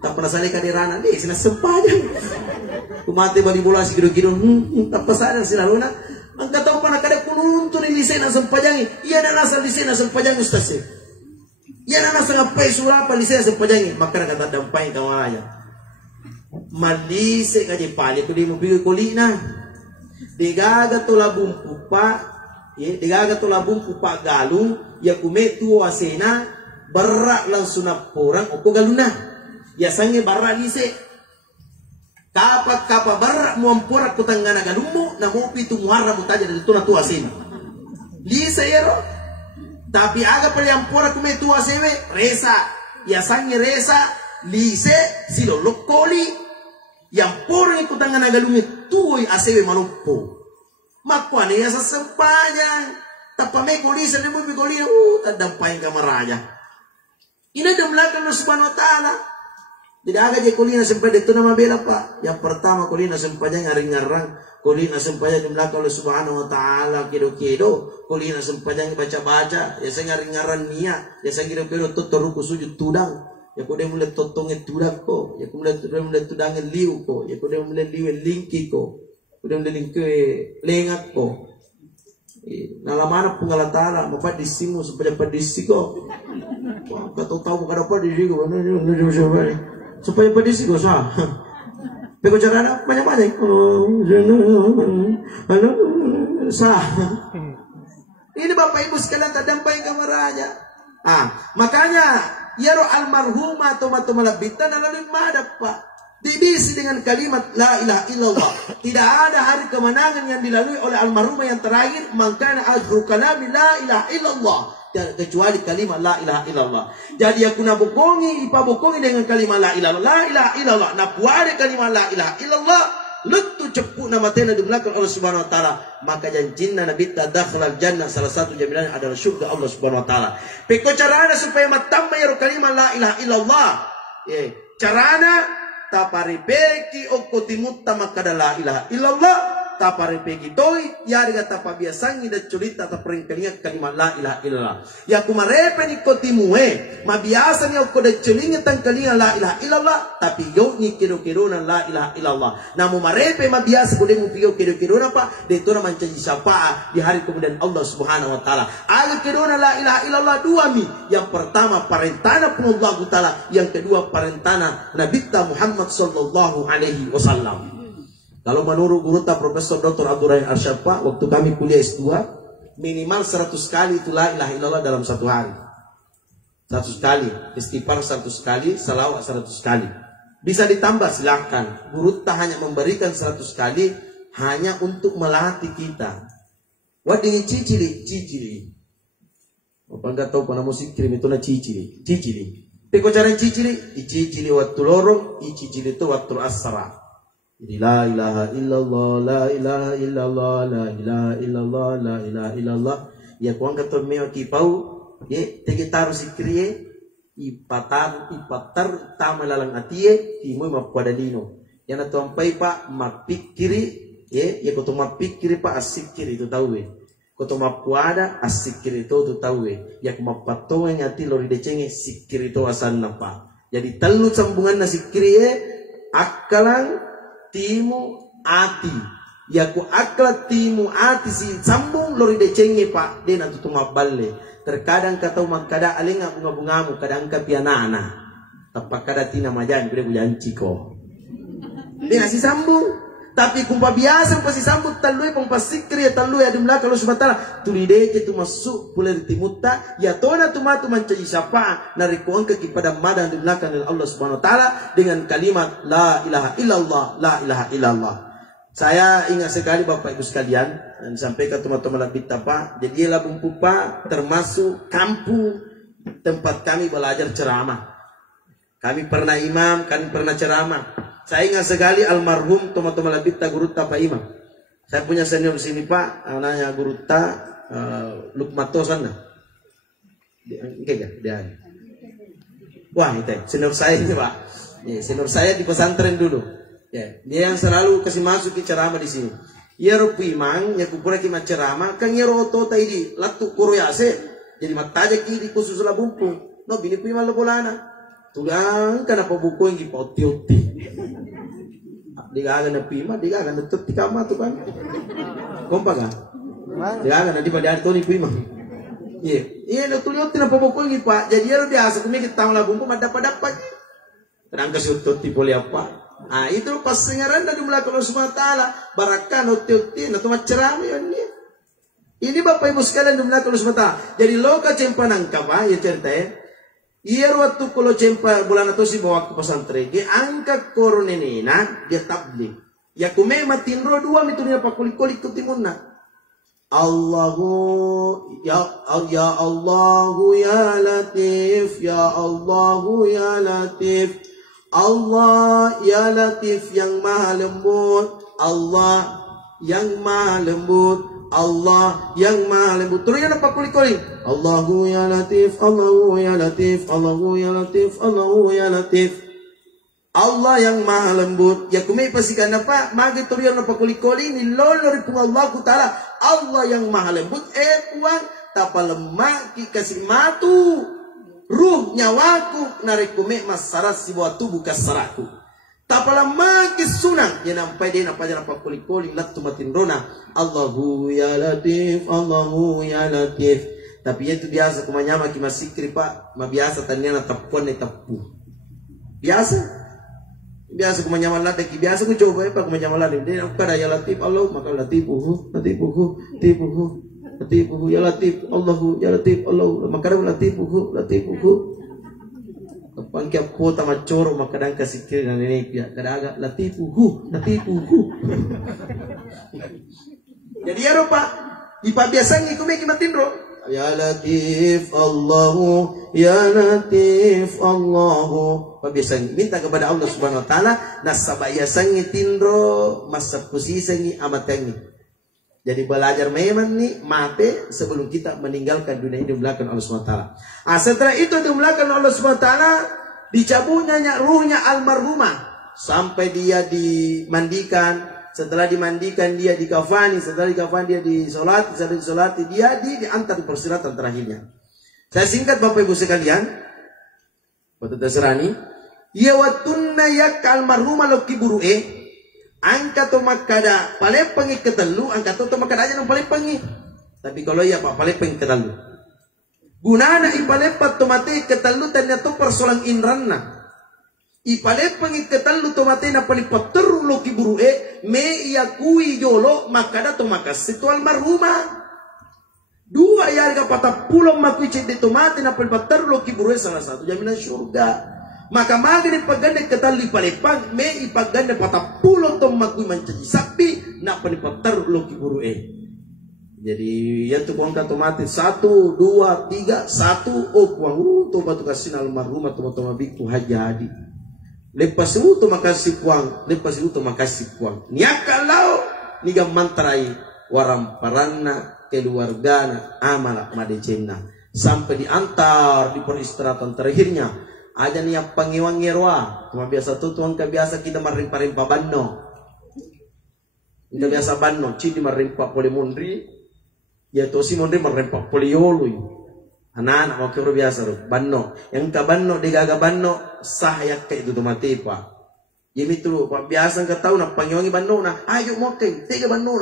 tak pernah sali kadirana di sina sempaja kumate bali bola si gido-gido tapos ada sinaruna ang kataw pa nakada kununto ni lisena sempajangi iya na nasa lisena sempajangi ustaz iya na nasa ngapay surapa lisena sempajangi maka kata dampay kamaraya malise kaji pali ko di mo bigay kulina digaga to labumpu pa digaga to labumpu pa galung ya kumetu wasena barra langsung porang opo galuna ya sange barra lise kapa barra muampora kutangana galumo na mopi tu muarra mutaja dari tuna tu wasena lise yero tapi aga pali ampora kumetu wasewe resa ya sange resa lise silo lokoli yang porang kutangana galume tuoi asewe manupo makwane ya sasempanya tapame kolisa ni mo bigolina tadampay kamaraja ina damlakan ng subhanahu wa ta'ala tidak ada je kolina sampai dito na mabela pa yang pertama kolina sampanya ngaring-ngarang kolina sampanya damlakan oleh subhanahu wa ta'ala kido-kido kolina sampanya baca-baca ya sa ngaring-ngaran niya ya sa kido-kido totoruko sujud tudang ya kude mulai totongin tudang ko ya kude mulai tudangin liu ko ya kude mulai liu lingki ko udah ke lengat ko. Nalamana pengalatala mapadisimu supaya padisiko. Kau tahu kada padisiko, supaya padisiko sah. Bego cara banyak-banyak. Sah. Ini Bapak Ibu sekalian tadampai kamaranya. Makanya yaro almarhumah atau malabita nalalui madap Pak. Diisi dengan kalimat la ilaha illallah. Tidak ada hari kemenangan yang dilalui oleh almarhumah yang terakhir mangkana azru kalami la ilaha illallah, kecuali kalimat la ilaha illallah. Jadi aku nak bokongi dengan kalimat la ilaha illallah. Nak puade kalimat la ilaha illallah, letu cepuk nama tena di belakang Allah Subhanahu wa taala. Maka janjinna Nabi tadakhalal jannah, salah satu jaminan adalah surga Allah Subhanahu wa taala. Peko carana supaya matamba ya kalimat la ilaha illallah. Carana taparipeki okotimutta makada la ilaha illallah, taparipeki toi yari gata pabiasangi da cerita taparingkalinga kalimat la ilaha illallah. Ya kumarepe ni kotimue mabiasa ni okko da celinga tangkalinga la ilaha illallah, tapi yo ni kiro-kirona la ilaha illallah. Namu marepe mabiasa kode mupiyo kiro-kirona pa de tona mancaji syafaat di hari kemudian Allah Subhanahu wa taala. Ala kirona la ilaha illallah dua mi. Yang pertama parentana pun Allah taala, yang kedua parentana Nabi Muhammad sallallahu alaihi wasallam. Kalau menurut guru Profesor Dr. Abdurrahim Arsyafa, waktu kami kuliah S2, minimal 100 kali itu la ilaha illallah dalam satu hari. 100 kali, istighfar 100 kali, salawat 100 kali. Bisa ditambah silakan. Guru hanya memberikan 100 kali hanya untuk melatih kita. Wadini cicili. Apa enggak tahu pada musik kirim itu na cicili. Peko cara cicili waktu lorong, cicili itu waktu asra. Jadi la ilaha illallah, la ilaha illallah, la ilaha illallah, la ilaha illallah. Ya kuang kator meo kipau, ye tege taru sikriye, ipatar tamalalang atie, imoy mapuadalino. Yang natuampai Pak mapikiri, ya koto mapikiri Pak asikiri itu tahu we. Koto mapuada asikiri itu tahu we. Ya kumapatongan ati lori decenge sikiri itu asanna Pak. Jadi telu sambungan na sikriye, akalang timu ati. Ya ku akla timu ati si sambung lori decenge Pak. Dia nanti tumaballe. Terkadang katau makada alinga bunga-bungamu kadang kapianana. Tapak kada tina majan kure bujanci ko. Dia ngasih sambung. Tapi kumpa biasa pasti sambut talui pang pasikri talui adumlah kalau subhanahu tulide itu masuk puler timuta ya tona tumatu mancaji sapa narikuan ke kepada madan di belakang Allah Subhanahu wa taala dengan kalimat la ilaha illallah, la ilaha illallah. Saya ingat sekali Bapak Ibu sekalian dan sampai ke teman-teman labit Pak, jadi Labung Pupa termasuk kampung tempat kami belajar ceramah. Kami pernah imam, kami pernah ceramah. Saya ingat sekali almarhum teman-teman labita Guru Pak Imam. Saya punya senior di sini Pak, namanya Guru Lukmato sana. Dia. Wah itu senior saya ini Pak. Ya, senior saya di pesantren dulu. Ya, dia yang selalu kasih masuk ke ceramah di sini. Ya rupi mang, ya kupura kima ceramah, kan ya roto taidi latu kuroyase. Jadi mataja kiri khusus Labumpung. No bini pima lo bolana. Tulang kenapa buku yang dipoti-oti. Digagan na pima, digagan na tuti kama tu kan. Kompa kan? Digagan na di pada hari tu ni pima. Iya na tulioti na buku yang Pak. Jadi ya dia asa kumikit tang Labumpu dapat. Kadang kasutoti boleh apa? Itu pas sengaran dari belakang Allah Subhanahu wa taala, barakan oti-oti na tu macerami yan ni. Ini Bapak Ibu sekalian di belakang Allah Subhanahu wa taala. Jadi loka cempanang kapa ya cerita Iya waktu kalau cempa bulan atau si bawa ke pesantren, dia angkat koronenina, dia tablik. Ya kume matin ro dua mitunya pakuli-kuli tu timuna. Allahu ya Allahu ya Latif, ya Allahu ya Latif. Allah ya Latif yang maha lembut, Allah yang maha lembut. Allah yang maha lembut. Terus yang apa kuli-kuli? Allahu ya Latif, Allahu ya Latif, Allahu ya Latif, Allahu ya Latif. Allah yang maha lembut. Ya kumai pasikan apa? Magi terus yang apa kuli-kuli ni lolo ripung Allah Ta'ala. Allah yang maha lembut. Kuang tapalemah ki kasih matu. Ruh nyawaku narikume masarat si buah tubuh kasaraku. Tapala makis sunang. Ya nampai dia nampai kuli-kuli latu matin rona. Allahu ya latif, Allahu ya latif. Tapi itu biasa kumanyama ki masikri pak. Mabiasa taniana tapuan ni tapu. Biasa kumanyama latif. Biasa ku coba pak kumanyama latif. Dia kada ya latif Allah maka latifuhu, latifuhu, latifuhu. Latifuhu ya latif Allahu ya latif Allah maka latifuhu, latifuhu. Kapag kaya kota macoro makadang kasikir na ninipya kadaga latifuhu. Jadi ya pak ipabiasang ikumiki matindro ya latif Allahu ya latif Allahu pabiasang minta kepada Allah Subhanahu wa taala nasabayasang itindro masapusisangi amatangi. Jadi belajar memang nih mati sebelum kita meninggalkan dunia ini dimulakan Allah SWT. Setelah itu dimulakan Allah SWT dicabutnya ruhnya almarhumah sampai dia dimandikan. Setelah dimandikan dia dikafani, setelah dikafani dia disolati, setelah disolati dia diantar di persilatan terakhirnya. Saya singkat Bapak Ibu sekalian, Bapak Tasrani, ya watunna yak almarhumah loki buru'e. Angka to makada palepengi ketelu, angka to makada aja nang palepengi. Tapi kalau ya pak palepeng ketelu. Gunana ipalepat to mate ketelu tanya to persoalan inranna. Ipalepengi ketelu to mate na palipateru lo kiburue me ia kui yolo makada to makas situ almarhumah. Dua yarga patah pulau makui cede to mate na palipateru lo kiburue salah satu jaminan surga. Maka magani paganda ketali palepang me ipaganda patah pulau to makui mancaji sapi nak panipatar loki burue. Jadi ya tu kuang katomati 1, 2, 3, 1 kuang to batu kasin almarhumah to biku hajadi. Lepas itu makasih kuang, lepas itu makasih kuang. Niakalau niga mantrai waram paranna keluargana amalak madecena sampai diantar di peristirahatan terakhirnya. Aja nih yang pangiwangi roa, cuma biasa tuh tuang kebiasa kita marimpa-rimpa banno, nggak biasa banno, cidi marimpa poli mondri, ya tuh si mondri marimpa poli yului, anak-anak mau kira biasa tuh banno, yang ke banno digaga banno sah ya kayak itu tuh mati pak, jadi tuh pak biasa nggak tahu nak pangiwangi banno nah, ayo mau kayak tiga banno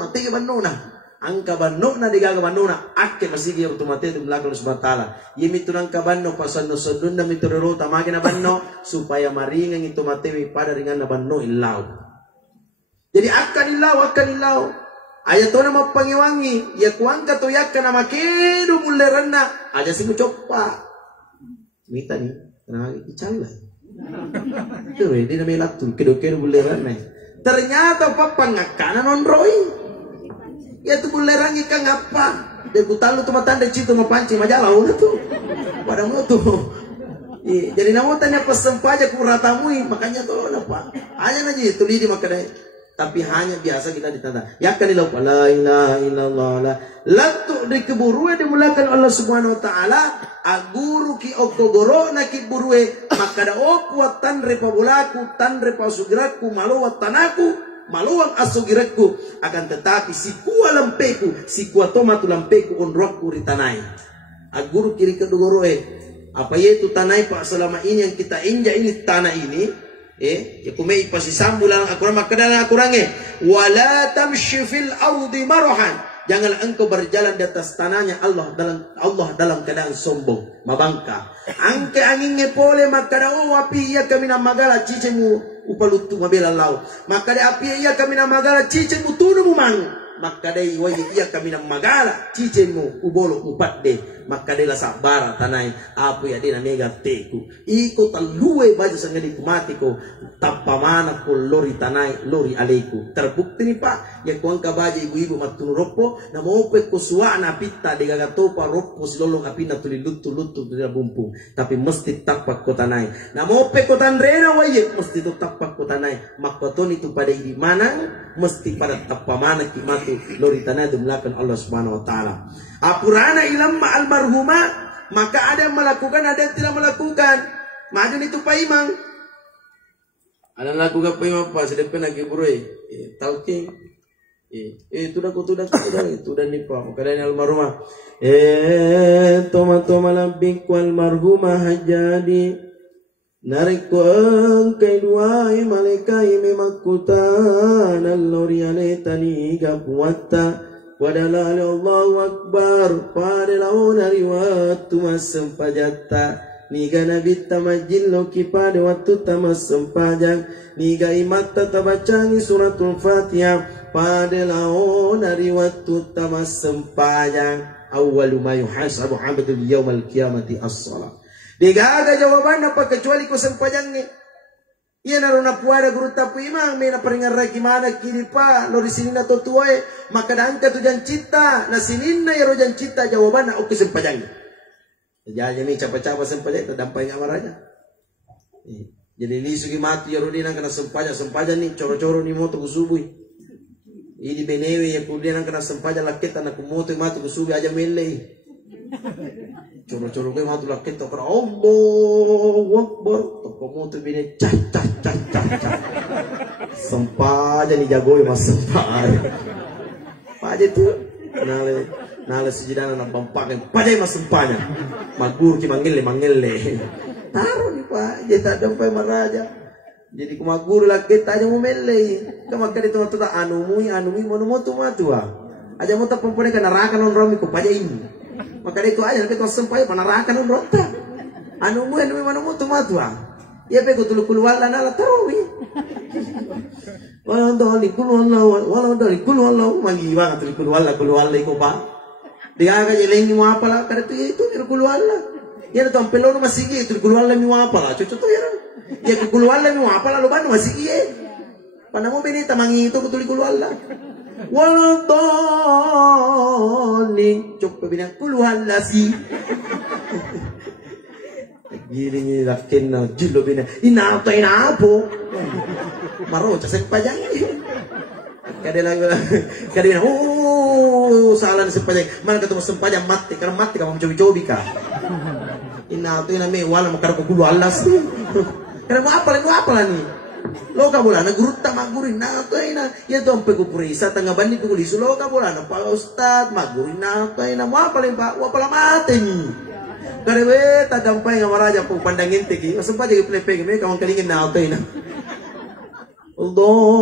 nah. Angka banno na digaga banno na akke masigi otomatis di belakang subhanahu wa taala yemi tunang kabanno pasanno sodun na miturero tamake na banno supaya maringan itu matewi pada ringan na banno illaw. Jadi akan illaw aya to na mapangiwangi ya kuangka to yakka na makedo mulleranna aja simu coppa mita ni na icalla tuh ini na melatu kedo mulleranna ternyata papangakana non roi. Ya tu bulerang ikan apa? Dia butalu tu matan dia citu mapancing majalah udah tuh. Pada mau tuh. Jadi namu tanya pesan aja ku ratamui makanya tuh apa? Hanya aja itu di makanya. Tapi hanya biasa kita ditanda. Ya kan la ilaha illallah la tu dikeburu dimulakan Allah Subhanahu wa taala aguru ki okogoro na ki burue makada okuat tan repabulaku tan repasugiraku malawat tanaku maluang asugiretku akan tetapi si kuah lampeku si kuah tomatu lampeku onrokku ritanai aguru kiri kedugoro apa yaitu tanai pak selama ini yang kita injak ini tanah ini ya kumei pasti sambulan akuran makadana akurange wala tamshi fil ardi marahan jangan engkau berjalan di atas tanahnya Allah dalam keadaan sombong mabangka angke anginge pole makada api ia kami namagala cicemu upalutu mabela lau maka de api iya kami namagala cicemu tunu mumang maka de wayi iya kami namagala cicemu ubolo upat de maka de la sabara tanai apu ya de na negateku iko talue baju sangadi kumatiko tapamana ko lori tanai lori aleku terbukti nih pak ya kuang kabaja ibu-ibu matunu ropo na mope ko suana pitta de gagatopa ropo silolong apina tuli lutu tuli bumpung tapi mesti tapak ko tanai na mope ko tanrena wayi mesti to tapak ko tanai makwaton itu pada di mana mesti pada tapamana kimatu lori tanai dumlakan Allah Subhanahu wa taala apurana ilamma almarhumah maka ada yang melakukan ada yang tidak melakukan majun itu pak imang ada lakukan pak imang pak sedepen lagi burui tahu king itu dah nipa maka ada yang almarhumah toma labik almarhumah hajadi Narikuang kay duay malekay may magkutan Al-Lori aletani gapuata Wadalali Allahu Akbar Padalaon ariwat tumas sempajata Niga nabit tamajin loki pada waktu tamas sempajang Niga imatta tabacangi suratul Fatihah Padalaon ariwat tamas sempajang Awalu ma yuhasabu abdul yawmal qiyamati as-salat Diga aga jawaban apa kecuali ko sempajang ni Iya naroon na puwada guru tapu imang may naparingan ray gimana kini pa lo di sini na totuay makadaan ka to jan cita na sinin na yaro jan cita jawaban na okay sempajang jadi ni capa-capa sempajang tadampay nga maraja jadi lisugi mati yaro din ang kana sempajang ni coro-coro ni moto kusubuy ini benewe ya kudian ang kana sempajang lakita na kumoto mati kusubuy aja mele coro-coro ko matu lakita para Allahu Akbar kumoto bine cah sempajang ni jagoy mas sempajang paje tu nale sejidana na pampakan paje mas sempajang magur ki mangelle taruh ni pak dia tak sampai maraja jadi kumagur lakita aja mumelle kama kadi tu ta anumi monomoto matua aja mo ta pompone kana rakan on romi ko paje ini maka itu aja tapi kau sempai panarakan rota anu manu tumatua ya pe kutul kulwala nala tawi wala ndoli kulwala mangi banget kulwala iko pa dia ga yelengi mo apala kada tu itu kulwala ya to ampelo no masigi itu kulwala mi apala cucu to ya kulwala mi apala lo ban masigi panamo benita mangi itu kutul kulwala Waladhalin coba bilang puluhan lasi giring lakin na jilo bilang inato maro sa pajang kada bilang salah sa pajang mana ketemu sempajang mati karena mati kamu cobi ka inato me wala makar ko puluhan lasi karena mo apa ni Loka bola na gurut ta magurin na to ina ya to ampe ko purisa tanga bandi ko lisu loka bola na pa ustad magurin na to ina mo paling pa wa pala mate ni karewe ta dampai nga maraja po pandangin tigi asumpa jadi plepe me kawang kalingin na to ina Allahni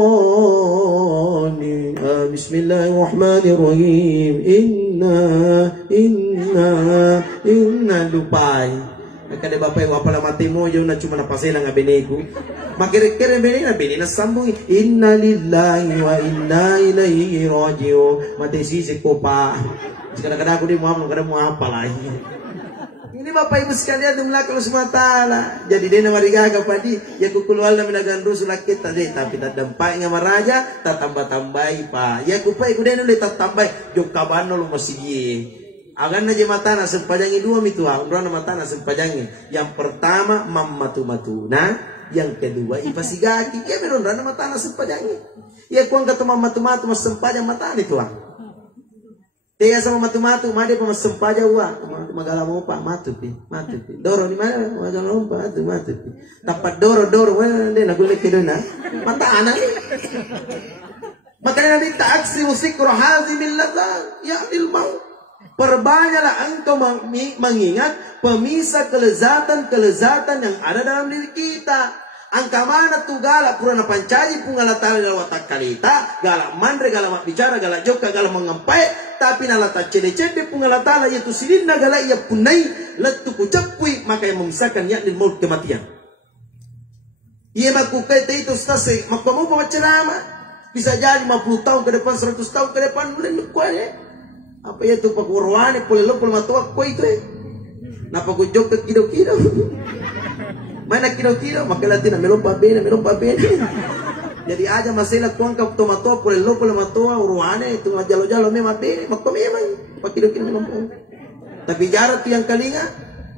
bismillahirrahmanirrahim inna lupai kada bapak wa pala mati mo yo na cuma napasela nga benego makire-kire bene na sambung inna lillahi wa inna ilaihi raji'un mati sisi ko pa kadang-kadang aku di mau kada mo apa lagi ini bapak ibu sekalian dumla kalau sematala jadi dia marigaga padi ya kukulwal na minagan rusul kita deh tapi tadampai nga maraja tatambay pa ya kupai kudeno le tatambay jok kabano lo masigi agan na matana sempajangi dua mitua umrana matana sempajangi yang pertama mamatu-matuna yang kedua ipasigaki ya meron rana matana sempajangi ya kuang kata mamatu-matu mas sempajang matana itu dia sama matu-matu made pa mas sempajang wa magala mo pa matu pi doro ni mana magala mo pa matu pi tapat doro wala de nagulik kedo na matana ni makanya di taksi musik rohazi millata ya ilmu perbanyaklah engkau mengingat pemisah kelezatan yang ada dalam diri kita. Angka mana tu galak purana pancaji punggala tali dalam watak kalita, galak mandre, galak bicara, galak joka, galak mengampai, tapi nalata cede-cede punggala tala yaitu silinda galak ia punai, letu kucepui, maka yang memisahkan yakni maut kematian. Ia makukai itu stase, makamu bawa ceramah, bisa jadi 50 tahun ke depan, 100 tahun ke depan, boleh lukuan ya. Apa ya tu pakurwane polelo polmatua ko itu napa ko jok kido mana kido makalati na melompa bene jadi aja masalah kuangka tomato polelo polmatua urwane itu jalo-jalo me mate makko memang pa kido melompa tapi jarak yang kalinga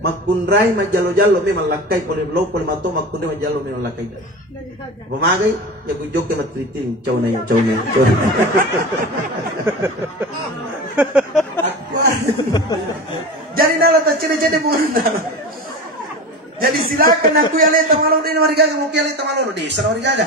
makunrai majalo-jalo me malakai polelo polmatua makunrai majalo me malakai pemagai ya ko jok ke matritin cau na jadi dalam cede-cede bukan jadi silakan aku yang leta malu di marigaga mau kian leta malu di sana marigaga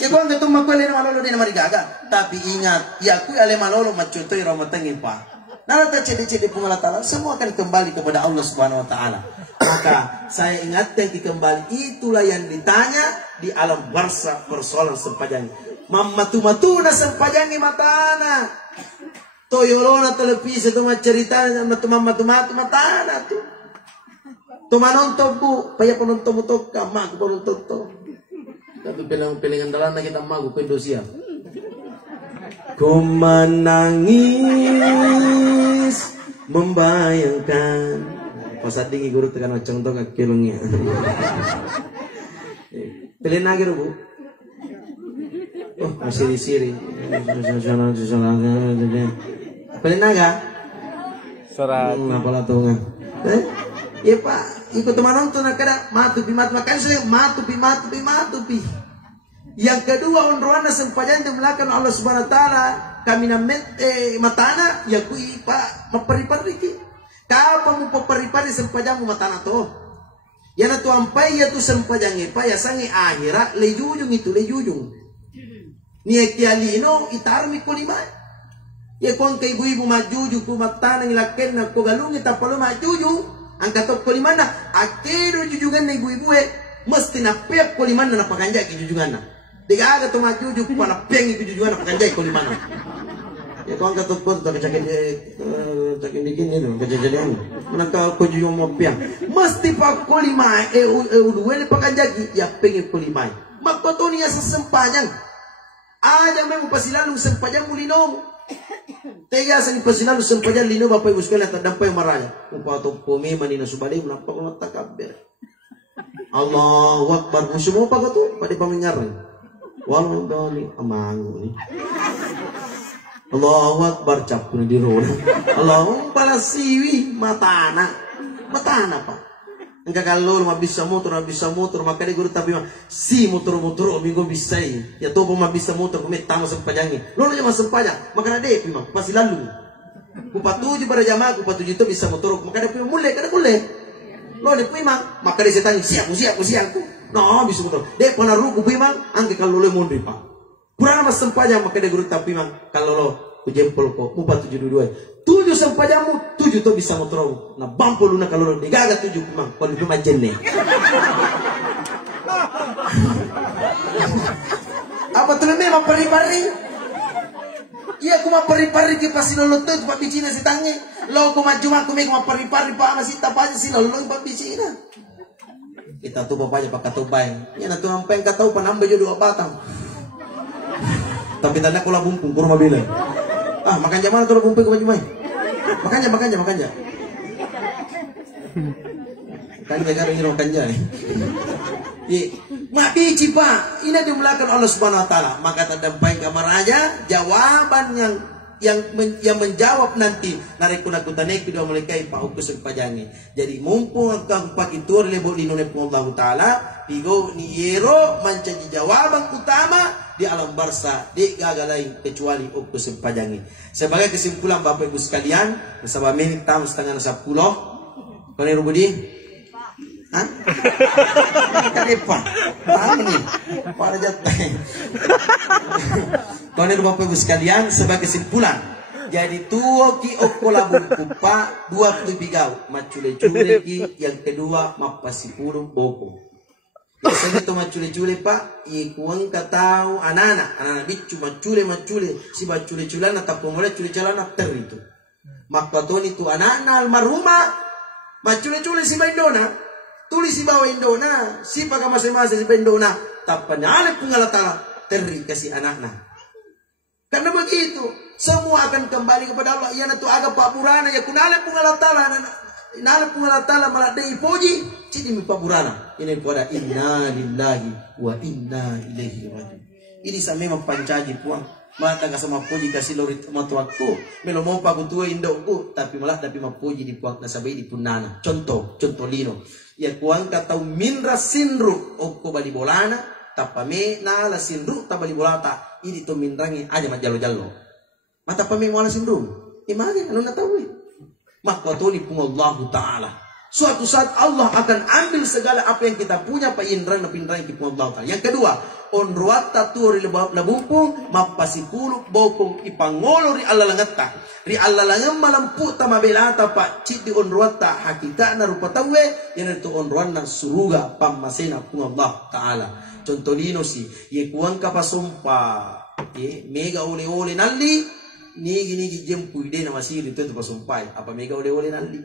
ya gua nggak tuh maku leta malu di marigaga tapi ingat ya aku yang leta malu macutoi romatengin pa dalam cede-cede pengalatala semua akan kembali kepada Allah Subhanahu Wa Taala Maka saya ingatkan kembali, itulah yang ditanya di alam barza persoalan sempajangi. Mamatu-matu na sempajangi matana. Toyorona televisi tu cerita matu-matu matana tu. Tuma nonton bu, paya penonton mutok kama aku penonton tu. Tapi pelingan dalam kita magu ke Indonesia. Ku menangis membayangkan. Pasal tinggi guru tekan macam tu kaki lungnya. Pilih lagi bu. Oh masih di siri. Pilih naga. Surat. Apalah tu kan? Iya pak, ikut teman nonton nakada matupi makan saya matupi. Yang kedua onroana sempajan dimelakukan Allah Subhanahu Wa Taala kami namet matana ya kui pak mapari-pari. Kapan mo paparipari sempajang mo matana to? Yan tu ampai ya tu sempajang pa ya sangi akhira lejujung itu lejujung. Ni kialino itarmi ko lima. Ya kon kay ibu majuju ko matana ngilaken na ko galungi tapalo majuju ang katok ko lima na akero jujungan na ibu mesti na pek ko lima na napakanja ki jujungan na. Diga aga to majuju pa na peng ki jujungan na pakanja ko lima na. Ya kau angkat tukut tak cakin dikit ni tu kejadian. Menangkal kau jujur mopiang. Mesti pak kolima dua ni pakai jagi ya pengen kolima. Mak kau ni asa sempajang. Aja memang pasilalu sempajang mulino. Tega sani pasilalu sempajang lino bapak ibu sekalian tak dampai marahnya. Upah tu pumi manina subali menapa kau tak kabir. Allahu Akbar semua pak tu pada pamingar ni. Walau dali amangu ni. Allahu Akbar cap di roda. Allahu palasiwi matana pak. Engkau kalau bisa motor makanya guru tapi si motor minggu bisa ya tuh bisa motor kami tamu sempajangi. Lo jangan sempajang makanya deh pimang pasti lalu. Kupatuju pada jamaah kupatuju itu bisa motor makanya pimang mulai kada boleh. Lo deh pimang makanya saya tanya siap. No bisa motor. Deh pernah ruku pimang angke kalau lo mundur pak. Kurang mas sempajang maka dia guru tapi mang kalau lo kujempol ko 472 7 sempajangmu 7 to bisa motor na bampol na kalau lo digaga 7 mang kalau itu majenne apa tuh memang pari-pari iya aku mah pari-pari ki pasti lo tuh pak bicina si tangi lo aku maju aku mah pari-pari pak masih tapanya si lo pak bicina kita tuh bapaknya pak katubay ya na tuh sampai katau panambah jodoh batang. Tapi tanda kula bumpung ke rumah bila. Makan jam mana tuh bumpung ke baju mai? Makanya. Kan jaga ini makan jam. Mak bici pak, ini dimulakan Allah Subhanahu Wa Taala. Maka terdampai kamar aja jawaban yang menjawab nanti narik kuna kutane kedua mereka pak ukus pajangi. Jadi mumpung aku pakai tur lebok linune Allah Taala, pigo ni yero menjadi jawaban utama di alam barza di gagal lain kecuali ukus pajangi. Sebagai kesimpulan Bapak Ibu sekalian, bersama menit tamu setengah 10. Kau ni Rubudi? Hah? Kenapa? Tahu ni? Para jatuh. Kau ni Bapak Ibu sekalian, sebagai kesimpulan. Jadi tuo ki okola bungkupa 2 bigau macule-cule ki yang kedua mapasipurung boko. Biasanya itu macule-cule pak, ikuang katau anak-anak bicu macule si macule-culan atau mulai cule-culan akter itu. Maka tuh itu anak-anak almarhumah macule-cule si Indona, tulis si bawa Indona, si pakai masa-masa si Indona, tapanya alep pengalatala teri kasih anak-anak. Karena begitu, semua akan kembali kepada Allah. Ia itu agak Pak Burana ya kunale pengalatala nala pengalatala maladai poji cidi mi Pak Burana. Ini pada inna lillahi wa inna ilaihi rajiun. Ini sa memang pancaji puang. Mata ka sama poji kasih lorit matuakku. Melo mau pa kutua indokku tapi malah tapi mapuji di puang na sabai di punana. Contoh lino. Ya kuang katau minra sinru okko bali bolana tapame na la sinru tabali bolata. Ini to minrangi aja majalo-jalo. Mata pame mo la sinru. Imagine ano na tawi. Maka tuli pun Allah Ta'ala. Suatu saat Allah akan ambil segala apa yang kita punya Pak Indra dan Pindrang di Allah Ta'ala. Yang kedua, on ruata tu ri labumpung mapasipuluk bokong ipangolo ri Allah langata ri Allah langam malampu tama belata pak cid di on ruata hakika na rupa tawe yang itu on ruana suruga pamasena pung Allah taala contoh dino si ye kuang kapasumpa ye mega ole nalli nigi jempu ide na masiri itu pasumpai apa mega ole nalli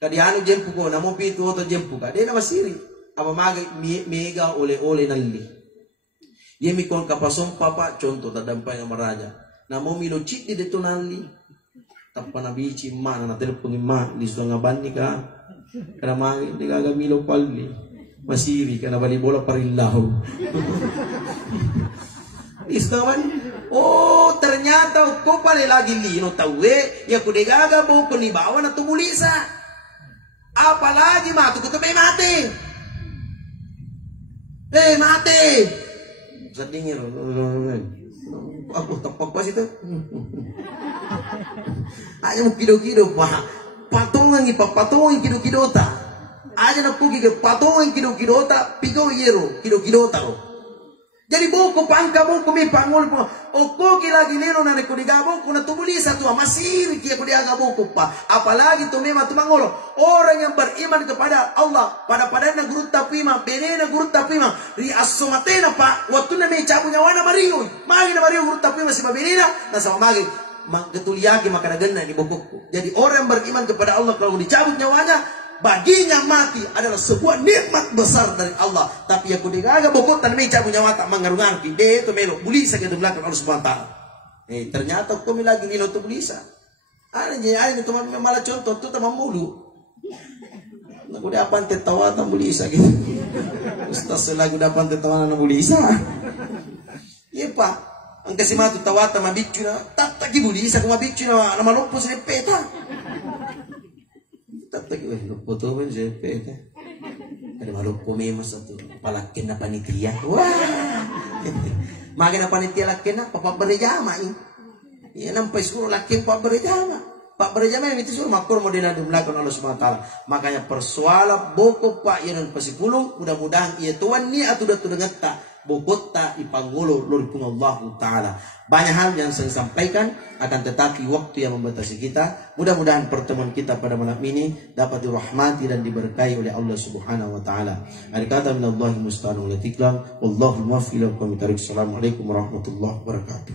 kadiano jempu ko namo pitu oto jempu ka de na masiri apa maga mega ole nalli ye mi kon kapasong papa contoh tadampai na maraja na mo milo chit di deto nalli tappa na bici mana na telepon ma di suanga bani ka kana magi di gaga milo palli masiri kana bali bola parillahu istaman oh ternyata ko pale lagi lino tawe ya ku de gaga bo ko ni bawa na tumulisa apalagi matu ko mati mati. Sedingin. Aku tepak pas itu. Aja mau kido-kido pak. Patungan kido-kido ta. Aja nak pergi ke patungan kido-kido ta. Pigo yero kido-kido ta lo. Jadi boko pangka boko mi pangol po. Oko lagi leno na rekodigabo ko na tumulisa tu masir kia ko diaga boko pa. Apalagi tu memang tu mangolo. Orang yang beriman kepada Allah pada na guru tapima benena guru tapima ri asomatena pa waktu na me cabu nyawana mariu. Magi na mariu guru tapima si benena na sama magi ketuliaki maka na di bokokku. Jadi orang yang beriman kepada Allah kalau dicabut nyawanya baginya mati adalah sebuah nikmat besar dari Allah. Tapi aku digaga bokot tan meja punya mata mangarungan ki de to melo bulisa ke belakang Allah Subhanahu wa taala. Ternyata kami lagi nilo to bulisa. Ana teman malah contoh tu tamam mulu. Aku dapat tetawa tam bulisa gitu. Ustaz lagu dapat tetawa na bulisa. Iya Pak. Ang kasi matu tawata mabicuna tataki bulisa kuma bicuna na malopos ni peta. Tatagi lupo to ben jepe ta. Ada malupo memang satu palakin na panitia. Wah. Magi na panitia lakin na papa berjama ini. Ya nampai suruh lakin pak berjama. Pak berjama itu suruh makor modena di belakang Allah Subhanahu wa taala. Makanya persoalan boko pak yang pasipulung mudah-mudahan ia tuan ni atu datu dengeta bokot ta ipangulo luripun Allah taala. Banyak hal yang saya sampaikan akan tetapi waktu yang membatasi kita. Mudah-mudahan pertemuan kita pada malam ini dapat dirahmati dan diberkahi oleh Allah Subhanahu wa taala. Arikata minallahi musta'an wa la tiklam wallahu muwaffiq ila aqwamit thariq. Assalamualaikum warahmatullahi wabarakatuh.